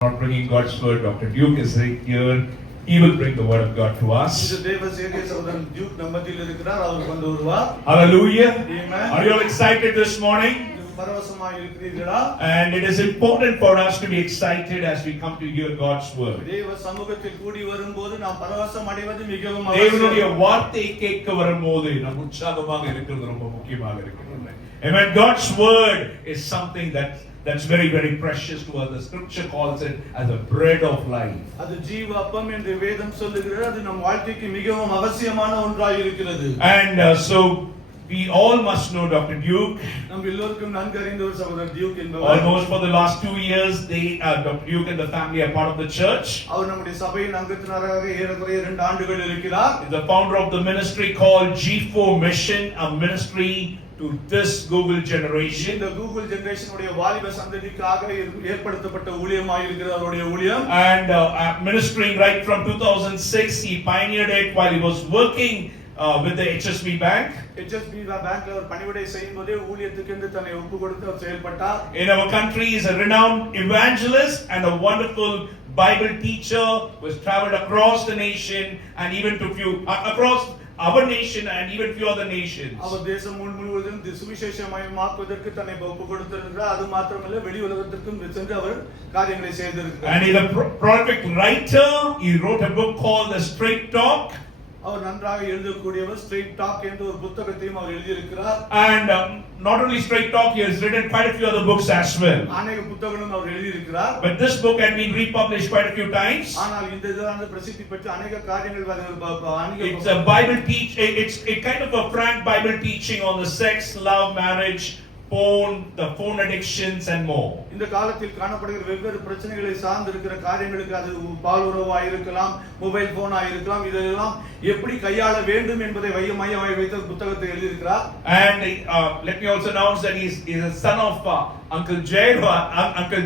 Not bringing God's word. Dr. Duke is here. He will bring the word of God to us. Hallelujah. Amen. Are you all excited this morning? And it is important for us to be excited as we come to hear God's word. தேவனுடைய வார்த்தை கேட்க வரும்போது நாம் உற்சாகமாக இருக்கிறது ரொம்ப முக்கியமாக இருக்கிறது. Amen. God's word is something that's very, very precious to us. The scripture calls it as a bread of life. And so we all must know Dr. Duke. Almost for the last 2 years, Dr. Duke and the family are part of the church. He's the founder of the ministry called G4 Mission, a ministry to this Google generation. The Google generation உடைய வாலிப சந்ததிக்காக ஏற்படுத்தப்பட்ட ஊழியமாய் இருக்கிற அவருடைய ஊழியம். And ministering right from 2006, he pioneered it while he was working with the HSB Bank. HSB bankல அவர் பணிவிடை செய்யும்போதே ஊழியத்துக்கு என்று தன்னை ஒப்புக்கொடுத்து அவர் செயல்பட்டார். In our country, he is a renowned evangelist and a wonderful Bible teacher who has traveled across the nation and even to across our nation and even few other nations. அவர் தேசம் முழுவதும் சுவிசேஷமயமாக்குவதற்கு தன்னை ஒப்புக்கொடுத்திருக்கிறார். அது மாத்திரமல்ல வெளி உலகத்திற்கும் சென்று அவர் காரியங்களை செய்திருக்கிறார். And he is a prolific writer. He wrote a book called The Straight Talk. அவர் நன்றாக எழுதக்கூடியவர். ஸ்ட்ரெயிட் டாக் என்ற ஒரு புத்தகத்தையும் அவர் எழுதியிருக்கிறார். And not only Straight Talk, he has written quite a few other books as well. அநேக புத்தகங்களும் அவர் எழுதியிருக்கிறார். But this book had been republished quite a few times. ஆனால் இந்த இதான பிரசித்தி பெற்ற அநேக காரியங்கள் It's a Bible teach. It's a kind of a frank Bible teaching on the sex, love, marriage, the phone addictions and more. இந்த காலத்தில் காணப்படுகிற வெவ்வேறு பிரச்சனைகளை சார்ந்து இருக்கிற காரியங்களுக்கு அது பாலுறவாய் இருக்கலாம், மொபைல் போனா இருக்கலாம், இதெல்லாம் எப்படி கையாள வேண்டும் என்பதை மையமாய் வைத்த புத்தகத்தை எழுதியிருக்கிறார். And let me also announce that he's a son of Uncle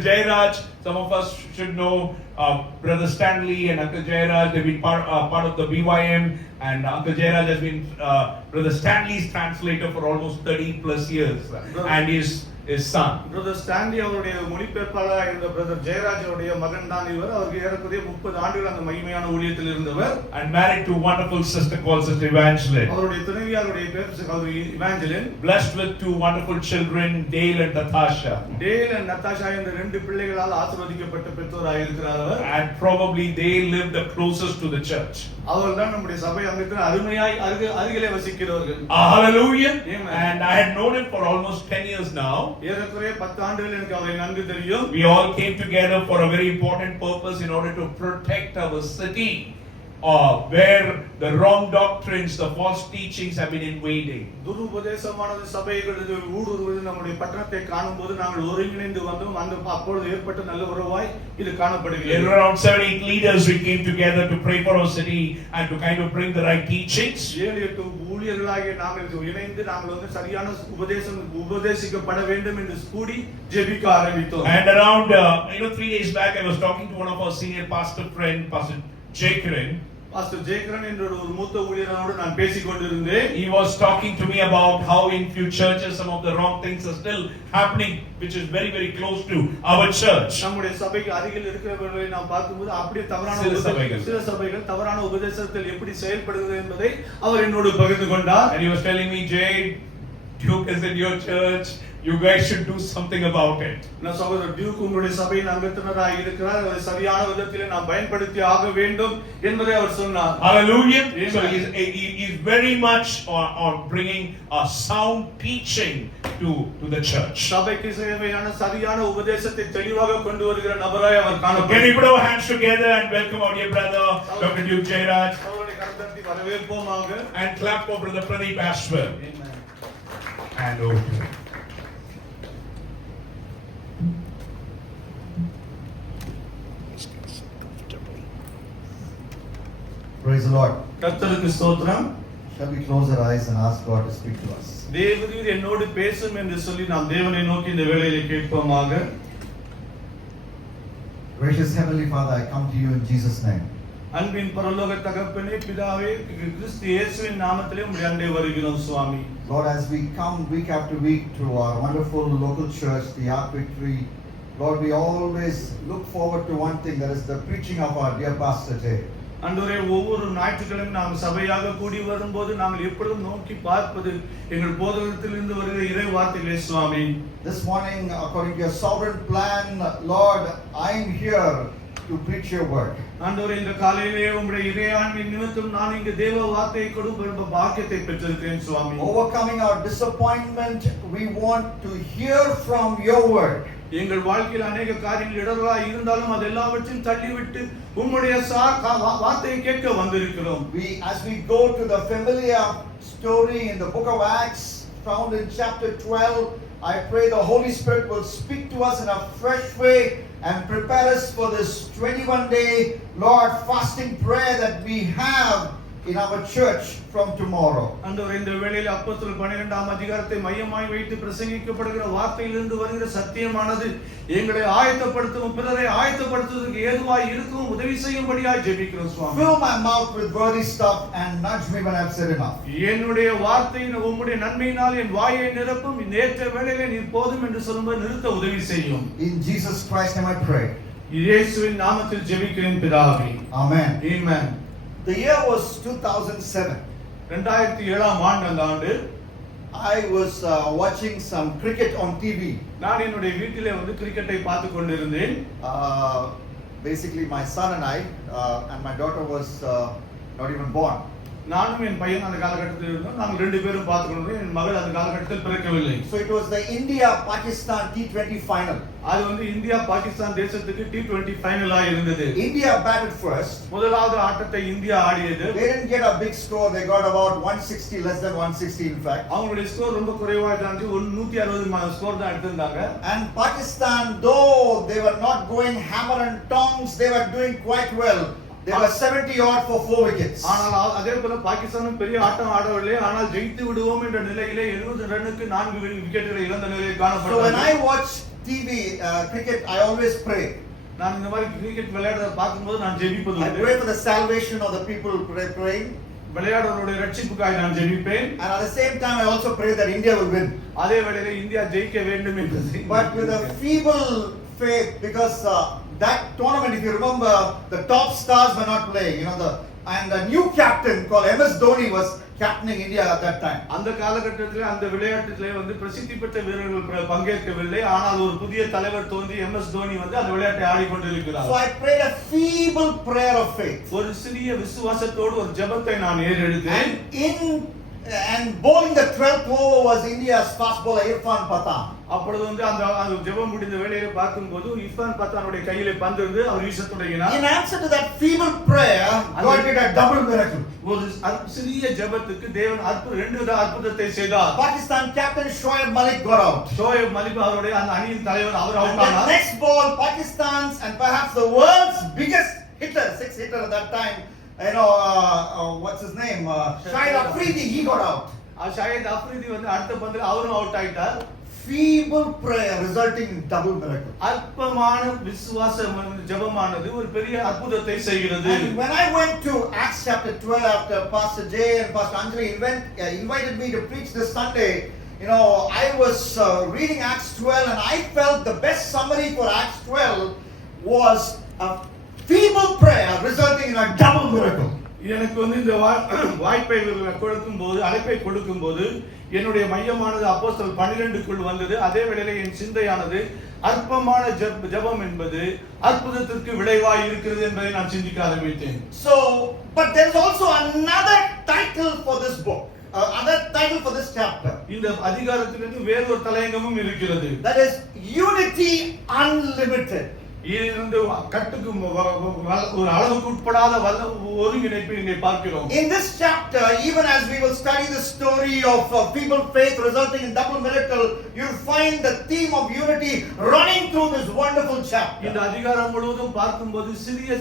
Jairaj. Some of us should know Brother Stanley and Uncle Jairaj. They've been part of the BYM, and Uncle Jairaj has been Brother Stanley's translator for almost 30 plus years, and his son. Brother Stanley அவருடைய மொழிபெயர்ப்பாளராக இருந்த Brother Jairaj அவருடைய மகன் தான் இவர். அவருக்கு ஏறக்குறைய 30 ஆண்டுகள் அந்த மகிமையான ஊழியத்தில் இருந்தவர். And married to a wonderful sister called Sister Evangeline. அவருடைய துணைவியாருடைய பேர் Evangeline. Blessed with 2 wonderful children, Dale and Natasha. Dale and Natasha என்ற 2 பிள்ளைகளால் ஆசீர்வதிக்கப்பட்ட பெற்றோராக இருக்கிறார் அவர். And probably they live the closest to the church. அவர்தான் நம்முடைய சபை அங்கத்தில் அருமையாய் அருகிலே வசிக்கிறவர்கள். Hallelujah. Amen. And I had known him for almost 10 years now. ஏறக்குறைய 10 ஆண்டுகள் எனக்கு அவரை நன்கு தெரியும். We all came together for a very important purpose in order to protect our city, where the wrong doctrines, the false teachings have been invading. துருபதேசமானது சபைகளுக்கு ஊடுருவது நம்முடைய பட்டணத்தை காணும்போது நாங்கள் ஒருங்கிணைந்து வந்தோம். அந்த அப்பொழுது ஏற்பட்ட நல்ல உறவாய் இது காணப்படுகிறது. Around 7-8 leaders we came together to pray for our city and to kind of bring the right teachings. 7-8 ஊழியர்களாகிய நாங்கள் இணைந்து நாங்கள் சரியான உபதேசிக்கப்பட வேண்டும் என்று கூடி ஜெபிக்க ஆரம்பித்தோம். And around 3 days back I was talking to one of our senior pastor friend, Pastor Jacorin. Pastor Jacorin என்ற ஒரு மூத்த ஊழியரோடு நான் பேசிக் கொண்டிருந்தேன். He was talking to me about how in few churches some of the wrong things are still happening, which is very, very close to our church. நம்முடைய சபைக்கு அருகில் இருக்கிறவர்களை நாம் பார்க்கும்போது அப்படியே தவறான சில சபைகள் தவறான உபதேசத்தில் எப்படி செயல்படுகிறது என்பதை அவர் என்னோடு பகிர்ந்து கொண்டார். And he was telling me, Jade, Duke is in your church. You guys should do something about it. நான் சகோதரர் டியூக் உங்களுடைய சபையின் அங்கத்தினராக இருக்கிறார். அதை சரியான விதத்தில் நாம் பயன்படுத்தி ஆக வேண்டும் என்பதை அவர் சொன்னார். Hallelujah. So he's very much on bringing a sound teaching to the church. சபைக்கு தேவையான சரியான உபதேசத்தை தெளிவாக கொண்டு வருகிற நபராய் அவர் காணப்படுகிறார். Can we put our hands together and welcome our dear brother Dr. Duke Jairaj? அவருடைய கரத்தட்டி வரவேற்போமாக. And clap for Brother Pradeep as well. Amen. And over to him. Praise the Lord. கர்த்தருக்கு ஸ்தோத்திரம். Shall we close our eyes and ask God to speak to us? தேவரீர் என்னோடு பேசும் என்று சொல்லி நாம் தேவனை நோக்கி இந்த வேளையிலே கேட்போமாக. Gracious Heavenly Father, I come to you in Jesus' name. அன்பின் பரலோக தகப்பனே பிதாவே கிறிஸ்து இயேசுவின் நாமத்திலே உம்முடைய அண்டை வருகிறோம் சுவாமி. Lord, as we come week after week to our wonderful local church, the Ark Victory Lord, we always look forward to one thing, that is the preaching of our dear Pastor Jay. ஆண்டவரே, ஒவ்வொரு ஞாயிற்றுக்கிழமையும் நாம் சபையாக கூடி வரும்போது நாங்கள் எப்பொழுதும் நோக்கி பார்ப்பது எங்கள் போதகத்திலிருந்து வருகிற இறை வார்த்தைகளே சுவாமி. This morning, according to your sovereign plan, Lord, I am here to preach your word. ஆண்டவரே, இந்த காலையிலே உம்முடைய இறையாண்மையின் நிமித்தம் நான் இங்கு தேவ வார்த்தையை கொடுக்கிற பாக்கியத்தை பெற்றிருக்கிறேன் சுவாமி. Overcoming our disappointment, we want to hear from your word. எங்கள் வாழ்க்கையில் अनेक காரியங்கள் இடர்களாய் இருந்தாலும் அதெல்லாவற்றையும் தள்ளிவிட்டு உம்முடைய வார்த்தையை கேட்க வந்திருக்கிறோம். As we go to the familiar story in the book of Acts found in chapter 12, I pray the Holy Spirit will speak to us in a fresh way and prepare us for this 21-day Lord fasting prayer that we have in our church from tomorrow. ஆண்டவரே, இந்த வேளையில் அப்போஸ்தலர் 12ஆம் அதிகாரத்தை மையமாய் வைத்து பிரசங்கிக்கப்படுகிற வார்த்தையிலிருந்து வருகிற சத்தியமானது எங்களை ஆயத்தப்படுத்தும், பிறரை ஆயத்தப்படுத்துவதற்கு ஏதுவாய் இருக்கும் உதவி செய்யும்படியாய் ஜெபிக்கிறோம் சுவாமி. Fill my mouth with worthy stuff and nudge me when I've said enough. என்னுடைய வார்த்தையின் உம்முடைய நன்மையினால் என் வாயை நிரப்பும். இந்த ஏற்ற வேளையிலே நீர் போதும் என்று சொல்லும்போது நிறுத்த உதவி செய்யும். In Jesus Christ name I pray. இயேசுவின் நாமத்தில் ஜெபிக்கிறேன் பிதாவே. Amen. Amen. The year was 2007. 2007ஆம் ஆண்டு அந்த ஆண்டு I was watching some cricket on TV. நான் என்னுடைய வீட்டிலே வந்து கிரிக்கெட்டை பார்த்து கொண்டிருந்தேன். Basically my son and I and my daughter was not even born. நானும் என் பையன் அந்த காலகட்டத்தில் இருந்தோம். நாங்கள் ரெண்டு பேரும் பார்த்து கொண்டிருந்தோம். என் மகள் அந்த காலகட்டத்தில் பிறக்கவில்லை. So it was the India Pakistan T20 final. அது வந்து இந்தியா பாகிஸ்தான் தேசத்துக்கு T20 ஃபைனலா இருந்தது. India batted first. முதலாவது ஆட்டத்தை இந்தியா ஆடியது. They didn't get a big score. They got about 160, less than 160 in fact. அவங்களுடைய ஸ்கோர் ரொம்ப குறைவா இருந்துச்சு. 160 ஸ்கோர் தான் எடுத்திருந்தாங்க. And Pakistan, though they were not going hammer and tongs, they were doing quite well. They were 70 odd for 4 wickets. ஆனால் அதே போல பாகிஸ்தானும் பெரிய ஆட்டம் ஆடவில்லை. ஆனால் ஜெயித்து விடுவோம் என்ற நிலையிலே 70 ரன்னுக்கு 4 விக்கெட்டுகளை இழந்த நிலையில் காணப்பட்டது. So when I watch TV cricket, I always pray. நான் இந்த மாதிரி கிரிக்கெட் விளையாடுறத பார்க்கும்போது நான் ஜெபிப்பது I pray for the salvation of the people praying. விளையாடுறவருடைய ரட்சிப்புக்காக நான் ஜெபிப்பேன். And at the same time I also pray that India will win. அதே வேளையிலே இந்தியா ஜெயிக்க வேண்டும் என்று. But with a feeble faith, because that tournament, if you remember, the top stars were not playing. And the new captain called MS Dhoni was captaining India at that time. அந்த காலகட்டத்திலே அந்த விளையாட்டிலே வந்து பிரசித்தி பெற்ற வீரர்கள் பங்கேற்கவில்லை. ஆனால் ஒரு புதிய தலைவர் தோன்றி MS Dhoni வந்து அந்த விளையாட்டை ஆடிக்கொண்டிருக்கிறார். So I prayed a feeble prayer of faith. ஒரு சிறிய விசுவாசத்தோடு ஒரு ஜெபத்தை நான் ஏறெடுத்தேன். And bowling the 12th over was India's fast bowler Irfan Pathan. அப்பொழுது வந்து அந்த ஜெபம் முடிந்த வேளையிலே பார்க்கும்போது இர்ஃபான் பத்தானுடைய கையிலே பந்து இருந்து அவர் வீசத் தொடங்கினார். In answer to that feeble prayer, God did a double miracle. ஒரு சிறிய ஜெபத்துக்கு தேவன் ரெண்டு அற்புதத்தை செய்தார். Pakistan captain Shoaib Malik got out. Shoaib மலிக் அவருடைய அந்த அணியின் தலைவர் அவர் அவுட் ஆனார். Next ball, Pakistan's and perhaps the world's biggest hitter, six hitter at that time, what's his name? Shahid Afridi, he got out. Shahid அஃப்ரிதி வந்து அடுத்த பந்தில் அவரும் அவுட் ஆயிட்டார். Feeble prayer resulting in double miracle. அற்பமான விசுவாச ஜெபமானது ஒரு பெரிய அற்புதத்தை செய்கிறது. And when I went to Acts chapter 12 after Pastor Jay and Pastor Anjali invited me to preach this Sunday, I was reading Acts 12 and I felt the best summary for Acts 12 was a feeble prayer resulting in a double miracle. எனக்கு வந்து இந்த வாய்ப்பை கொடுக்கும்போது அழைப்பை கொடுக்கும்போது என்னுடைய மையமானது அப்போஸ்தலர் 12க்குள் வந்தது. அதே வேளையிலே என் சிந்தையானது அற்பமான ஜெபம் என்பது அற்புதத்திற்கு விளைவாய் இருக்கிறது என்பதை நான் சிந்திக்க ஆரம்பித்தேன். So, but there is also another title for this book. Another title for this chapter. இந்த அதிகாரத்திலிருந்து வேறொரு தலையங்கமும் இருக்கிறது. That is Unity Unlimited. இதிலிருந்து கட்டுக்கு ஒரு அளவுக்கு உட்படாத ஒருங்கிணைப்பை இங்கே பார்க்கிறோம். In this chapter, even as we will study the story of feeble faith resulting in double miracle, you'll find the theme of unity running through this wonderful chapter. இந்த அதிகாரம் முழுவதும் பார்க்கும்போது சிறிய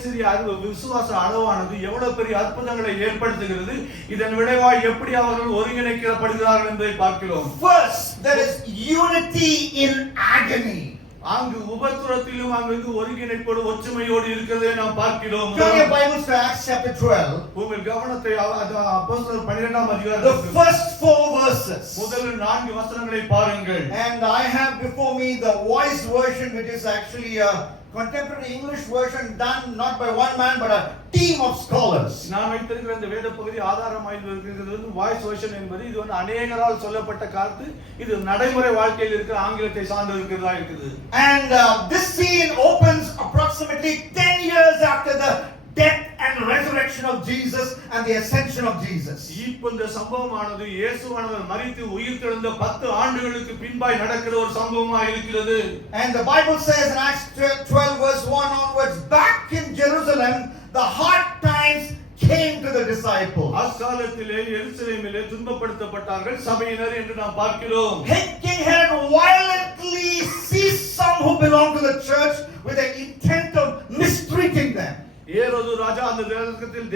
விசுவாச அளவானது எவ்வளவு பெரிய அற்புதங்களை ஏற்படுத்துகிறது, இதன் விளைவாய் எப்படி அவர்கள் ஒருங்கிணைக்கப்படுகிறார்கள் என்பதை பார்க்கிறோம். First, there is unity in agony. அங்கு உபத்திரத்திலும் அங்கு ஒருங்கிணைப்போடு ஒற்றுமையோடு இருக்கிறதை நாம் பார்க்கிறோம். Turn your Bibles to Acts chapter 12. உங்கள் கவனத்தை அப்போஸ்தலர் 12ஆம் The அதிகாரத்தில் first 4 verses. முதல் 4 வசனங்களை பாருங்கள். And I have before me the Voice version, which is actually a contemporary English version done not by one man but a team of scholars. நான் வைத்திருக்கிற இந்த வேத பகுதி ஆதாரமாய் இருக்கிறது வாய்ஸ் வெர்ஷன் என்பது இது அநேகரால் சொல்லப்பட்ட கருத்து. இது நடைமுறை வாழ்க்கையில் இருக்கிற ஆங்கிலத்தை சார்ந்து இருக்கிறதா இருக்குது. And this scene opens approximately 10 years after the death and resurrection of Jesus and the ascension of Jesus. இப்போ இந்த சம்பவமானது இயேசுவானவர் மரித்து உயிர்த்தெழுந்த 10 ஆண்டுகளுக்கு பின்பாய் நடக்கிற ஒரு சம்பவமாக இருக்கிறது. And the Bible says in Acts 12 verse 1 onwards, back in Jerusalem the hard times came to the disciples. அக்காலத்திலே எருசலேமிலே துன்பப்படுத்தப்பட்டார்கள் சபையினர் என்று நாம் பார்க்கிறோம். King Herod violently seized some who belonged to the church with the intent of mistreating them. ஏரோது ராஜா அந்த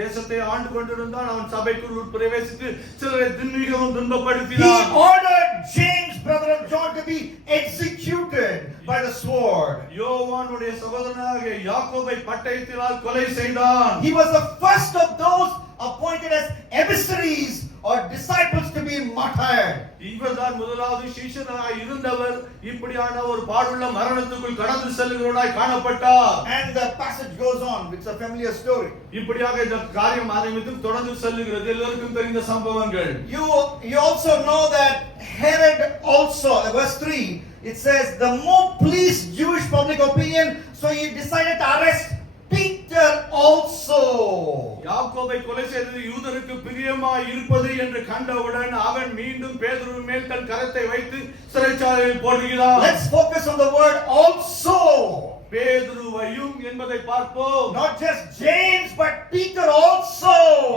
தேசத்தை ஆண்டு கொண்டிருந்தான். அவன் சபைக்குள் பிரவேசித்து சிலரை மிகவும் துன்பப்படுத்தினான். He ordered James, brother of John, to be executed by the sword. யோவானுடைய சகோதரனாகிய யாக்கோபை பட்டயத்தினால் கொலை செய்தான். He was the first of those appointed as emissaries or disciples to be martyred. இவர்தான் முதலாவது சீஷனாய் இருந்தவர். இப்படியான ஒரு பாடுள்ள மரணத்துக்குள் கடந்து செல்கிறவராய் காணப்பட்டார். And the passage goes on. It's a familiar story. இப்படியாக இந்த காரியம் ஆரம்பித்து தொடர்ந்து செல்கிறது. எல்லாருக்கும் தெரிந்த சம்பவங்கள். You also know that Herod also, verse 3, it says, the more pleased Jewish public opinion, so he decided to arrest Peter also. யாக்கோபை கொலை செய்தது யூதருக்கு பிரியமாய் இருப்பது என்று கண்டவுடன் அவன் மீண்டும் பேதுரு மேல் தன் கரத்தை வைத்து சிறைச்சாலையில் போடுகிறான். Let's focus on the word also. பேதுருவையும் என்பதை பார்ப்போம். Not just James but Peter also.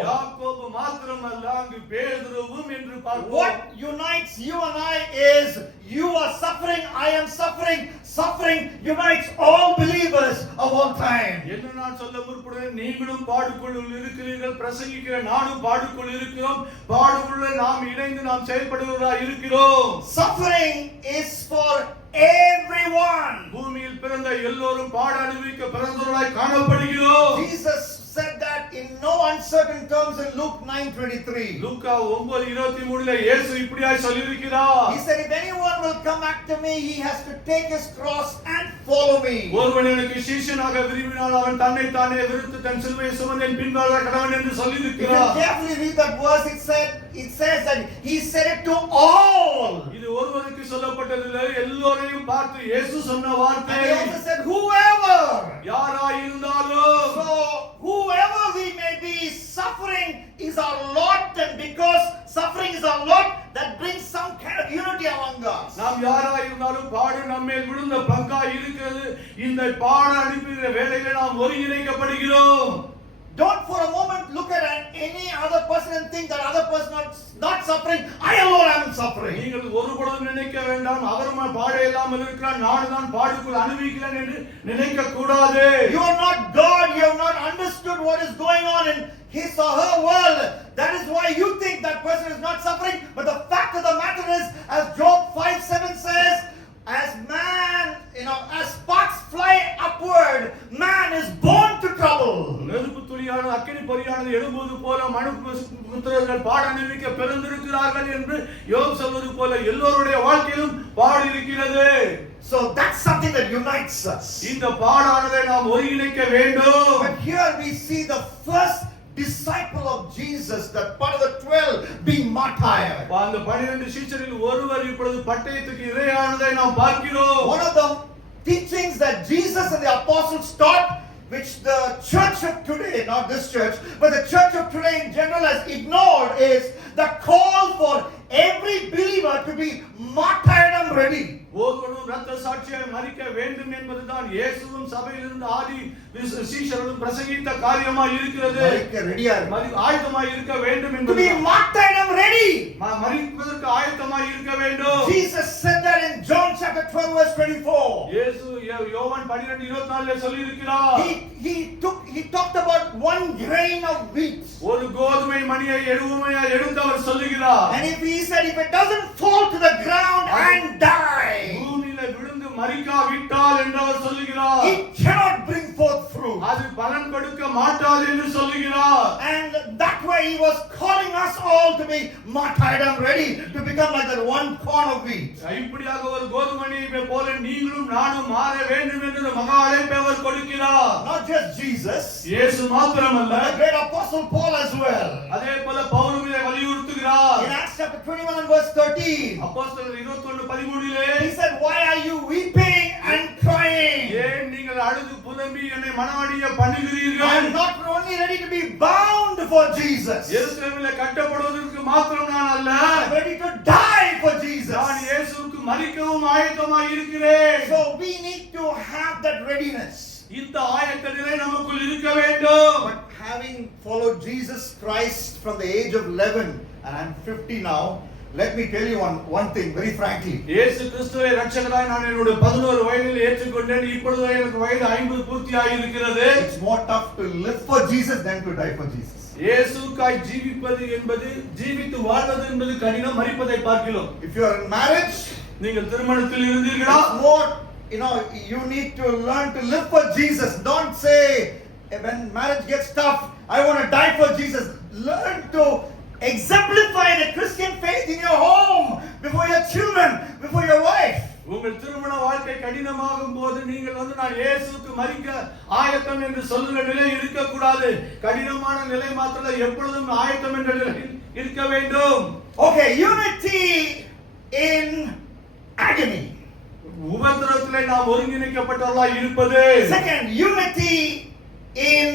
யாக்கோபு மாத்திரமல்ல அங்கு பேதுருவும் என்று பார்ப்போம். What unites you and I is you are suffering, I am suffering. Suffering unites all believers of all time. என்ன நான் சொல்ல முற்படுகிறேன், நீங்களும் பாடுக்குள் இருக்கிறீர்கள், பிரசங்கிக்கிற நானும் பாடுக்குள் இருக்கிறோம். பாடுக்குள்ள நாம் இணைந்து நாம் செயல்படுவதா இருக்கிறோம். Suffering is for everyone. பூமியில் பிறந்த எல்லோரும் பாட அனுபவிக்க பிறந்தவர்களாய் காணப்படுகிறோம். Jesus said that in no uncertain terms in Luke 9:23. லூக்கா 9:23ல இயேசு இப்படியாய் சொல்லியிருக்கிறார். He said, if anyone will come after me, he has to take his cross and follow me. ஒருவன் எனக்கு சீஷனாக விரும்பினால் அவன் தன்னை தானே வெறுத்து தன் சிலுவையை சுமந்து என் பின்வாழ கடவன் என்று சொல்லியிருக்கிறார். If you carefully read that verse, it says that he said it to all. இது ஒருவருக்கு சொல்லப்பட்டதில்லை, எல்லோரையும் பார்த்து இயேசு சொன்ன வார்த்தை. And he also said whoever. யாராய் இருந்தாலும். So whoever we may be, suffering is our lot, and because suffering is our lot, that brings some kind of unity among us. நாம் யாராய் இருந்தாலும் பாடு நம்மேல் விழுந்த பங்காய் இருக்கிறது. இந்த பாட அனுப்புகிற வேளையிலே நாம் ஒருங்கிணைக்கப்படுகிறோம். Don't for a moment look at any other person and think that other person is not suffering. I alone am suffering. நீங்கள் ஒருபொழுதும் நினைக்க வேண்டாம் அவரும் பாட இல்லாமல் இருக்கிறார், நான் தான் பாடுக்குள் அனுபவிக்கிறேன் என்று நினைக்க கூடாது. You are not God. You have not understood what is going on in his or her world. That is why you think that person is not suffering. But the fact of the matter is, as Job 5:7 says, as man, as sparks fly upward, man is born to trouble. நெருப்பு துளியான அக்கினி பொறியானது எழும்புவது போல மனுபுத்திரர்கள் பாட அனுபவிக்க பிறந்திருக்கிறார்கள் என்று யோபு சொல்வது போல எல்லோருடைய வாழ்க்கையிலும் பாடு இருக்கிறது. So that's something that unites us. இந்த பாடானதை நாம் ஒருங்கிணைக்க வேண்டும். But here we see the first disciple of Jesus, that part of the 12, being martyred. அந்த 12 சீஷரில் ஒருவர் இப்பொழுது பட்டயத்துக்கு இரையானதை நாம் பார்க்கிறோம். One of the teachings that Jesus and the apostles taught, which the church of today, not this church, but the church of today in general has ignored, is the call for every believer to be martyrdom ready. ஒவ்வொருவரும் இரத்த சாட்சியாய் மரிக்க வேண்டும் என்பதுதான் இயேசுவும் சபையிலிருந்து ஆதி சீஷர்களும் பிரசங்கித்த காரியமாய் இருக்கிறது. ஆயத்தமாய் இருக்க வேண்டும் To be martyrdom ready. மரிப்பதற்கு ஆயத்தமாய் இருக்க வேண்டும். Jesus said that in John chapter 12 verse 24. இயேசு யோவான் 12:24ல சொல்லி இருக்கிறார். He talked about one grain of wheat. ஒரு கோதுமை மணியை எடுத்தவர் சொல்லுகிறார். And he said if it doesn't fall to the ground and die, பூமியில விழுந்து மரிக்காவிட்டால் என்று அவர் சொல்லுகிறார். it cannot bring forth fruit. அது பலன் கொடுக்க மாட்டாது என்று சொல்லுகிறார். And that way he was calling us all to be martyrdom ready to become like that one corn of wheat. இப்படியாக ஒரு கோதுமையை போல நீங்களும் நானும் மாற வேண்டும் என்று மகா அழைப்பை அவர் கொடுக்கிறார். Not just Jesus, இயேசு மாத்திரமல்ல, the great apostle Paul as well. அதே போல பவுலும் இதை வலியுறுத்துகிறார். In Acts chapter 21 and verse 13, அப்போஸ்தலர் 21:13 he said, why are you weeping and crying? ஏன் நீங்கள் அழுது புலம்பி என்னை மனமடிய பண்ணுகிறீர்கள்? I am not only ready to be bound for Jesus, எருசலேமிலே கட்டப்படுவதற்கு மாத்திரம் நான் அல்ல, I am ready to die for Jesus. நான் இயேசுவுக்கு மரிக்கவும் ஆயத்தமாய் இருக்கிறேன். So we need to have that readiness. இந்த ஆயத்த நிலை நமக்குள் இருக்க வேண்டும். But having followed Jesus Christ from the age of 11, and I'm 50 now, let me tell you one thing very frankly. இயேசு கிறிஸ்துவை இரட்சகராய் நான் என்னுடைய 11 வயதில் ஏற்றுக்கொண்டேன். இப்பொழுது எனக்கு வயது 50 பூர்த்தியாகி இருக்கிறது. It's more tough to live for Jesus than to die for Jesus. இயேசுவுக்காய் ஜீவிப்பது என்பது, ஜீவித்து வாழ்வது என்பது கடினம், மரிப்பதை பார்க்கிறோம். If you are in marriage, நீங்கள் திருமணத்தில் இருந்தீர்களா? it's more, you need to learn to live for Jesus. Don't say when marriage gets tough, I want to die for Jesus. Learn to exemplify the Christian faith in your home, before your children, before your wife. உங்கள் திருமண வாழ்க்கை கடினமாகும் போது நீங்கள் நான் இயேசுவுக்கு மரிக்க ஆயத்தம் என்று சொல்லுகிற நிலை இருக்க கூடாது. கடினமான நிலை மாத்திரம் எப்பொழுதும் ஆயத்தம் என்ற நிலையில் இருக்க வேண்டும். Okay, unity in agony. உபத்திரவத்திலே நாம் ஒருங்கிணைக்கப்பட்டவர்களாய் இருப்பது. Second, unity in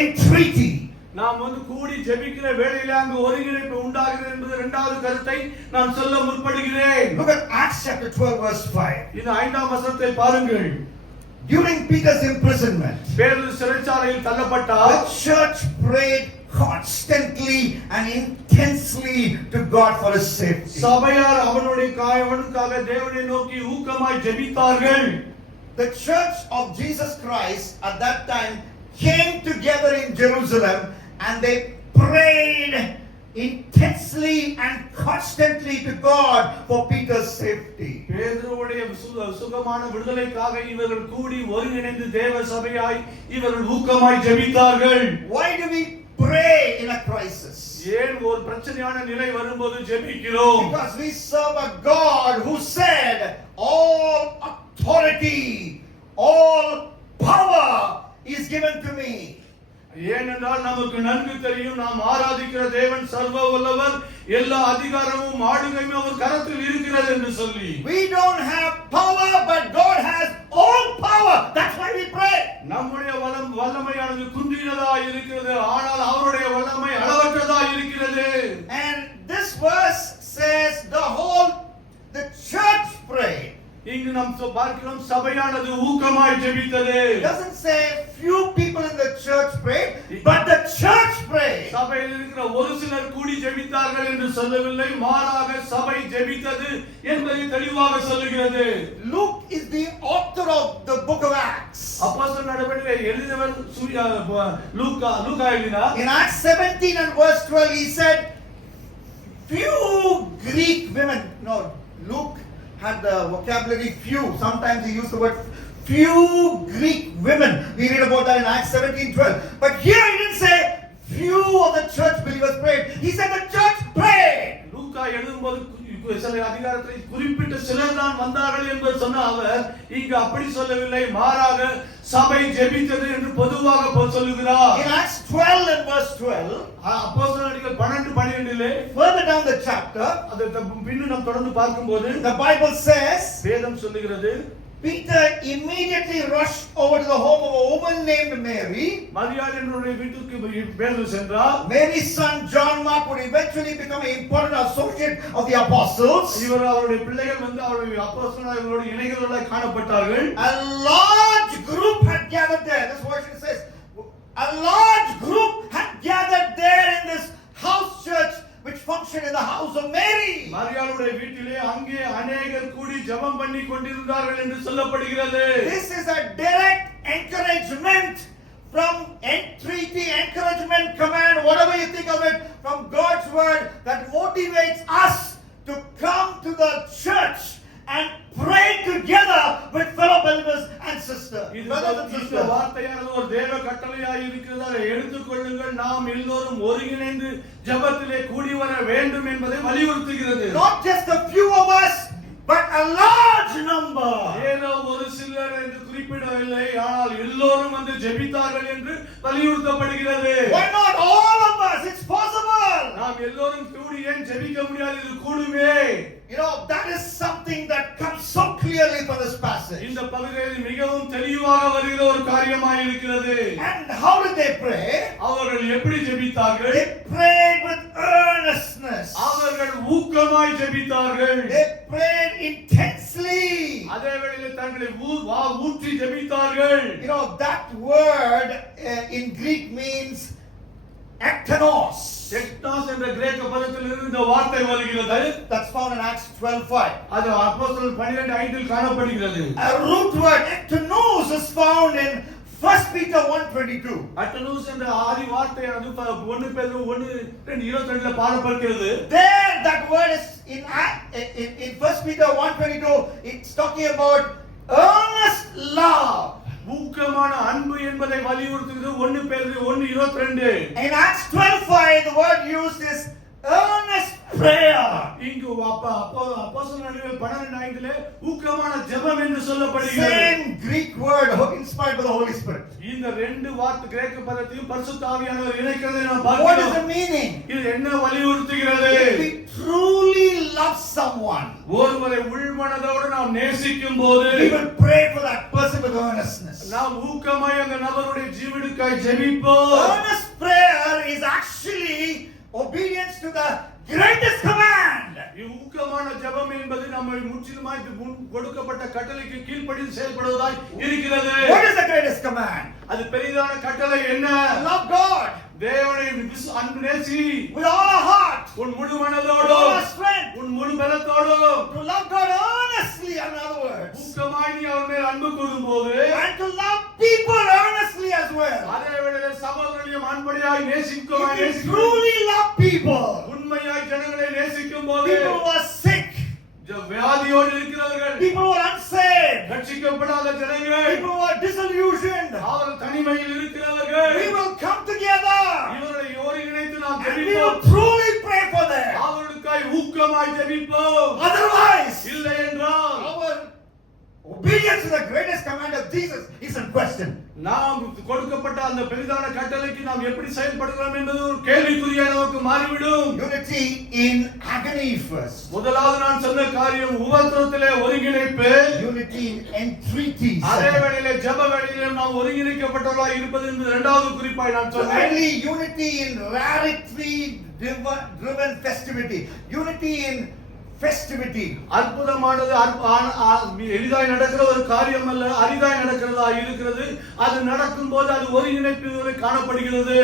entreaty. நாம் கூடி ஜெபிக்கிற வேளையிலே அங்கு ஒருங்கிணைப்பு உண்டாகிறது என்பது இரண்டாவது கருத்தை நான் சொல்ல முற்படுகிறேன். Look at Acts chapter 12 verse 5. இந்த 5ஆம் வசனத்தை பாருங்கள். During Peter's imprisonment, பேதுரு சிறைச்சாலையில் தள்ளப்பட்டார். the church prayed constantly and intensely to God for his safety. சபையார் அவனுக்காக தேவனை நோக்கி ஊக்கமாய் ஜெபித்தார்கள். The church of Jesus Christ at that time came together in Jerusalem and they prayed intensely and constantly to God for Peter's safety. பேதுருவுடைய சுகமான விடுதலைக்காக இவர்கள் கூடி ஒருங்கிணைந்து தேவ சபையாய் இவர்கள் ஊக்கமாய் ஜெபித்தார்கள். Why do we pray in a crisis? ஏன் ஒரு பிரச்சனையான நிலை வரும்போது ஜெபிக்கிறோம்? Because we serve a God who said all authority, all power is given to me. ஏனென்றால் நமக்கு நன்கு தெரியும் நாம் ஆராதிக்கிற தேவன் சர்வ வல்லவர், எல்லா அதிகாரமும் ஆளுகையும் அவர் கரத்தில் இருக்கிறது என்று சொல்லி. We don't have power, but God has all power. That's why we pray. நம்முடைய வல்லமையானது குன்றினதா இருக்கிறது, ஆனால் அவருடைய வல்லமை அளவற்றதா இருக்கிறது. And this verse says the church prayed. இங்கு நாம் பார்க்கிறோம் சபையானது ஊக்கமாய் ஜெபித்தது. It doesn't say few people in the church prayed, but the church prayed. சபையில் இருக்கிற ஒரு சிலர் கூடி ஜெபித்தார்கள் என்று சொல்லவில்லை, மாறாக சபை ஜெபித்தது என்பதை தெளிவாக சொல்லுகிறது. Luke is the author of the book of Acts. அப்போஸ்தலர் நடவடிக்கைகளை எழுதினவர் லூக்கா எழுதினார். In Acts 17 and verse 12 he said few Greek women. No, Luke had the vocabulary few. Sometimes he used the word few Greek women. We read about that in Acts 17:12. But here he didn't say few of the church believers prayed. He said the church prayed. லூக்கா எழுதும்போது சில அதிகாரத்தில் குறிப்பிட்ட சிலர் தான் வந்தார்கள் என்று சொன்ன அவர் இங்கு அப்படி சொல்லவில்லை, மாறாக சபை ஜெபித்தது என்று பொதுவாக சொல்லுகிறார். In Acts 12 and verse 12, அப்போஸ்தலர்கள் 12:12 further down the chapter, அதை பின்னும் நாம் தொடர்ந்து பார்க்கும்போது the Bible says வேதம் சொல்லுகிறது, Peter immediately rushed over to the home of a woman named Mary. மரியாள் என்னுடைய வீட்டுக்கு பேதுரு சென்றார். Mary's son John Mark would eventually become an important associate of the apostles. அவருடைய பிள்ளைகள் அவருடைய அப்போஸ்தலர்களோடு இணைகளோடு காணப்பட்டார்கள். A large group had gathered there. This version says a large group had gathered there in this house church which functioned in the house of Mary. மரியாளுடைய வீட்டிலே அங்கே अनेகர் கூடி ஜெபம் பண்ணி கொண்டிருந்தார்கள் என்று சொல்லப்படுகிறது. This is a direct encouragement from entreaty, encouragement, command, whatever you think of it, from God's word that motivates us to come to the church and pray together தேவ கட்டளையாய் இருக்கிறது. அதை எடுத்துக்கொள்ளுங்கள். நாம் எல்லோரும் ஒருங்கிணைந்து ஜெபத்திலே கூடி வர வேண்டும் என்பதை வலியுறுத்துகிறது. Not just a few of us, but a large number. ஏதோ ஒரு சிலர் என்று குறிப்பிடவில்லை, ஆனால் எல்லோரும் வந்து ஜெபித்தார்கள் என்று வலியுறுத்தப்படுகிறது. Why not all of us? It's possible. நாம் எல்லோரும் கூடி ஏன் ஜெபிக்க முடியாது? இது கூடுமே. You know, that is something that comes so clearly from this passage. இந்த பகுதியில் மிகவும் தெளிவாக வருகிற ஒரு காரியமாய் இருக்கிறது. And how did they pray? அவர்கள் எப்படி ஜெபித்தார்கள்? They prayed with earnestness. அவர்கள் ஊக்கமாய் ஜெபித்தார்கள். They prayed intensely. அதே வேளையில் தங்களை ஊற்றி ஜெபித்தார்கள். You know, that word in Greek means ektanos. எக்டாஸ் என்ற கிரேக்க பதத்திலிருந்து இந்த வார்த்தை வருகிறது. That's found in Acts 12:5. அது அப்போஸ்தலர் 12:5 இல் காணப்படுகிறது. A root word ektanos is found in 1 Peter 1:22. அட்டனூஸ் என்ற ஆதி வார்த்தையானது 1 பேதுரு 1:22 பாடப்படுகிறது. There that word is in 1 Peter 1:22. It's talking about earnest love. ஊக்கமான அன்பு என்பதை வலியுறுத்துகிறது. 1 பேதுரு 1:22. In Acts 12:5 the word used is earnest prayer. இங்கு அப்போஸ்தலர் 12:5 ஊக்கமான ஜெபம் என்று சொல்லப்படுகிறது. Same Greek word inspired by the Holy Spirit. இந்த ரெண்டு வார்த்தை கிரேக்க பதத்தையும் பரிசுத்த ஆவியானவர் இணைக்கிறதை நாம் What is பார்க்கிறோம். the meaning? இது என்ன வலியுறுத்துகிறது? If we truly love someone, ஒருவரை உள்மனதோடு நாம் நேசிக்கும் போது we will pray for that person with earnestness. நாம் ஊக்கமாய் அந்த நபருடைய ஜீவனுக்காய் ஜெபிப்போம். Earnest prayer is actually obedience to the greatest command. ஊக்கமான ஜெபம் என்பது நம்மை முற்றிலுமாய் கொடுக்கப்பட்ட கட்டளைக்கு கீழ்ப்படிந்து செயல்படுவதாய் இருக்கிறது. What is the greatest command? அது பெரிதான கட்டளை என்ன? Love God தேவனை அன்பு நேசி with all our heart, உன் முழு with மனதோடு all our strength. உன் முழு பலத்தோடு To love God earnestly, in other words, ஊக்கமாய் நீ அவர் மேல் அன்பு கூறும்போது and to love people earnestly as well. அதே வேளையில் சகோதரனையும் அன்படியாய் நேசிக்கும் If we truly love people, உண்மையாய் ஜனங்களை நேசிக்கும் போது people who are sick, வியாதியோடு இருக்கிறவர்கள், people who are unsaved, ரட்சிக்கப்படாத ஜனங்கள், people who are disillusioned, அவர்கள் தனிமையில் இருக்கிறவர்கள், we will come together இவர்களை ஒருங்கிணைத்து நாம் and we will ஜெபிப்போம். truly pray for them. அவர்களுக்காய் ஊக்கமாய் ஜெபிப்போம். Otherwise, இல்லை என்றால் our obedience to the greatest command of Jesus is in question. நாம் கொடுக்கப்பட்ட அந்த பெரிதான கட்டளைக்கு நாம் எப்படி செயல்படுகிறோம் என்பது ஒரு கேள்விக்குறியாக நமக்கு மாறிவிடும். Unity in agony first. முதலாவது நான் சொன்ன காரியம் உபத்திரத்திலே ஒருங்கிணைப்பு. Unity in entreaty. அதே வேளையிலே ஜெப வேளையிலே நாம் ஒருங்கிணைக்கப்பட்டவர்களாய் இருப்பது என்பது இரண்டாவது குறிப்பாய் நான் சொன்னேன். Finally, unity in rarity driven festivity. Unity in festivity. அற்புதமானது எளிதாய் நடக்கிற ஒரு காரியம் அல்ல, அரிதாய் நடக்கிறதா இருக்கிறது. அது நடக்கும்போது அது ஒருங்கிணைப்பு காணப்படுகிறது.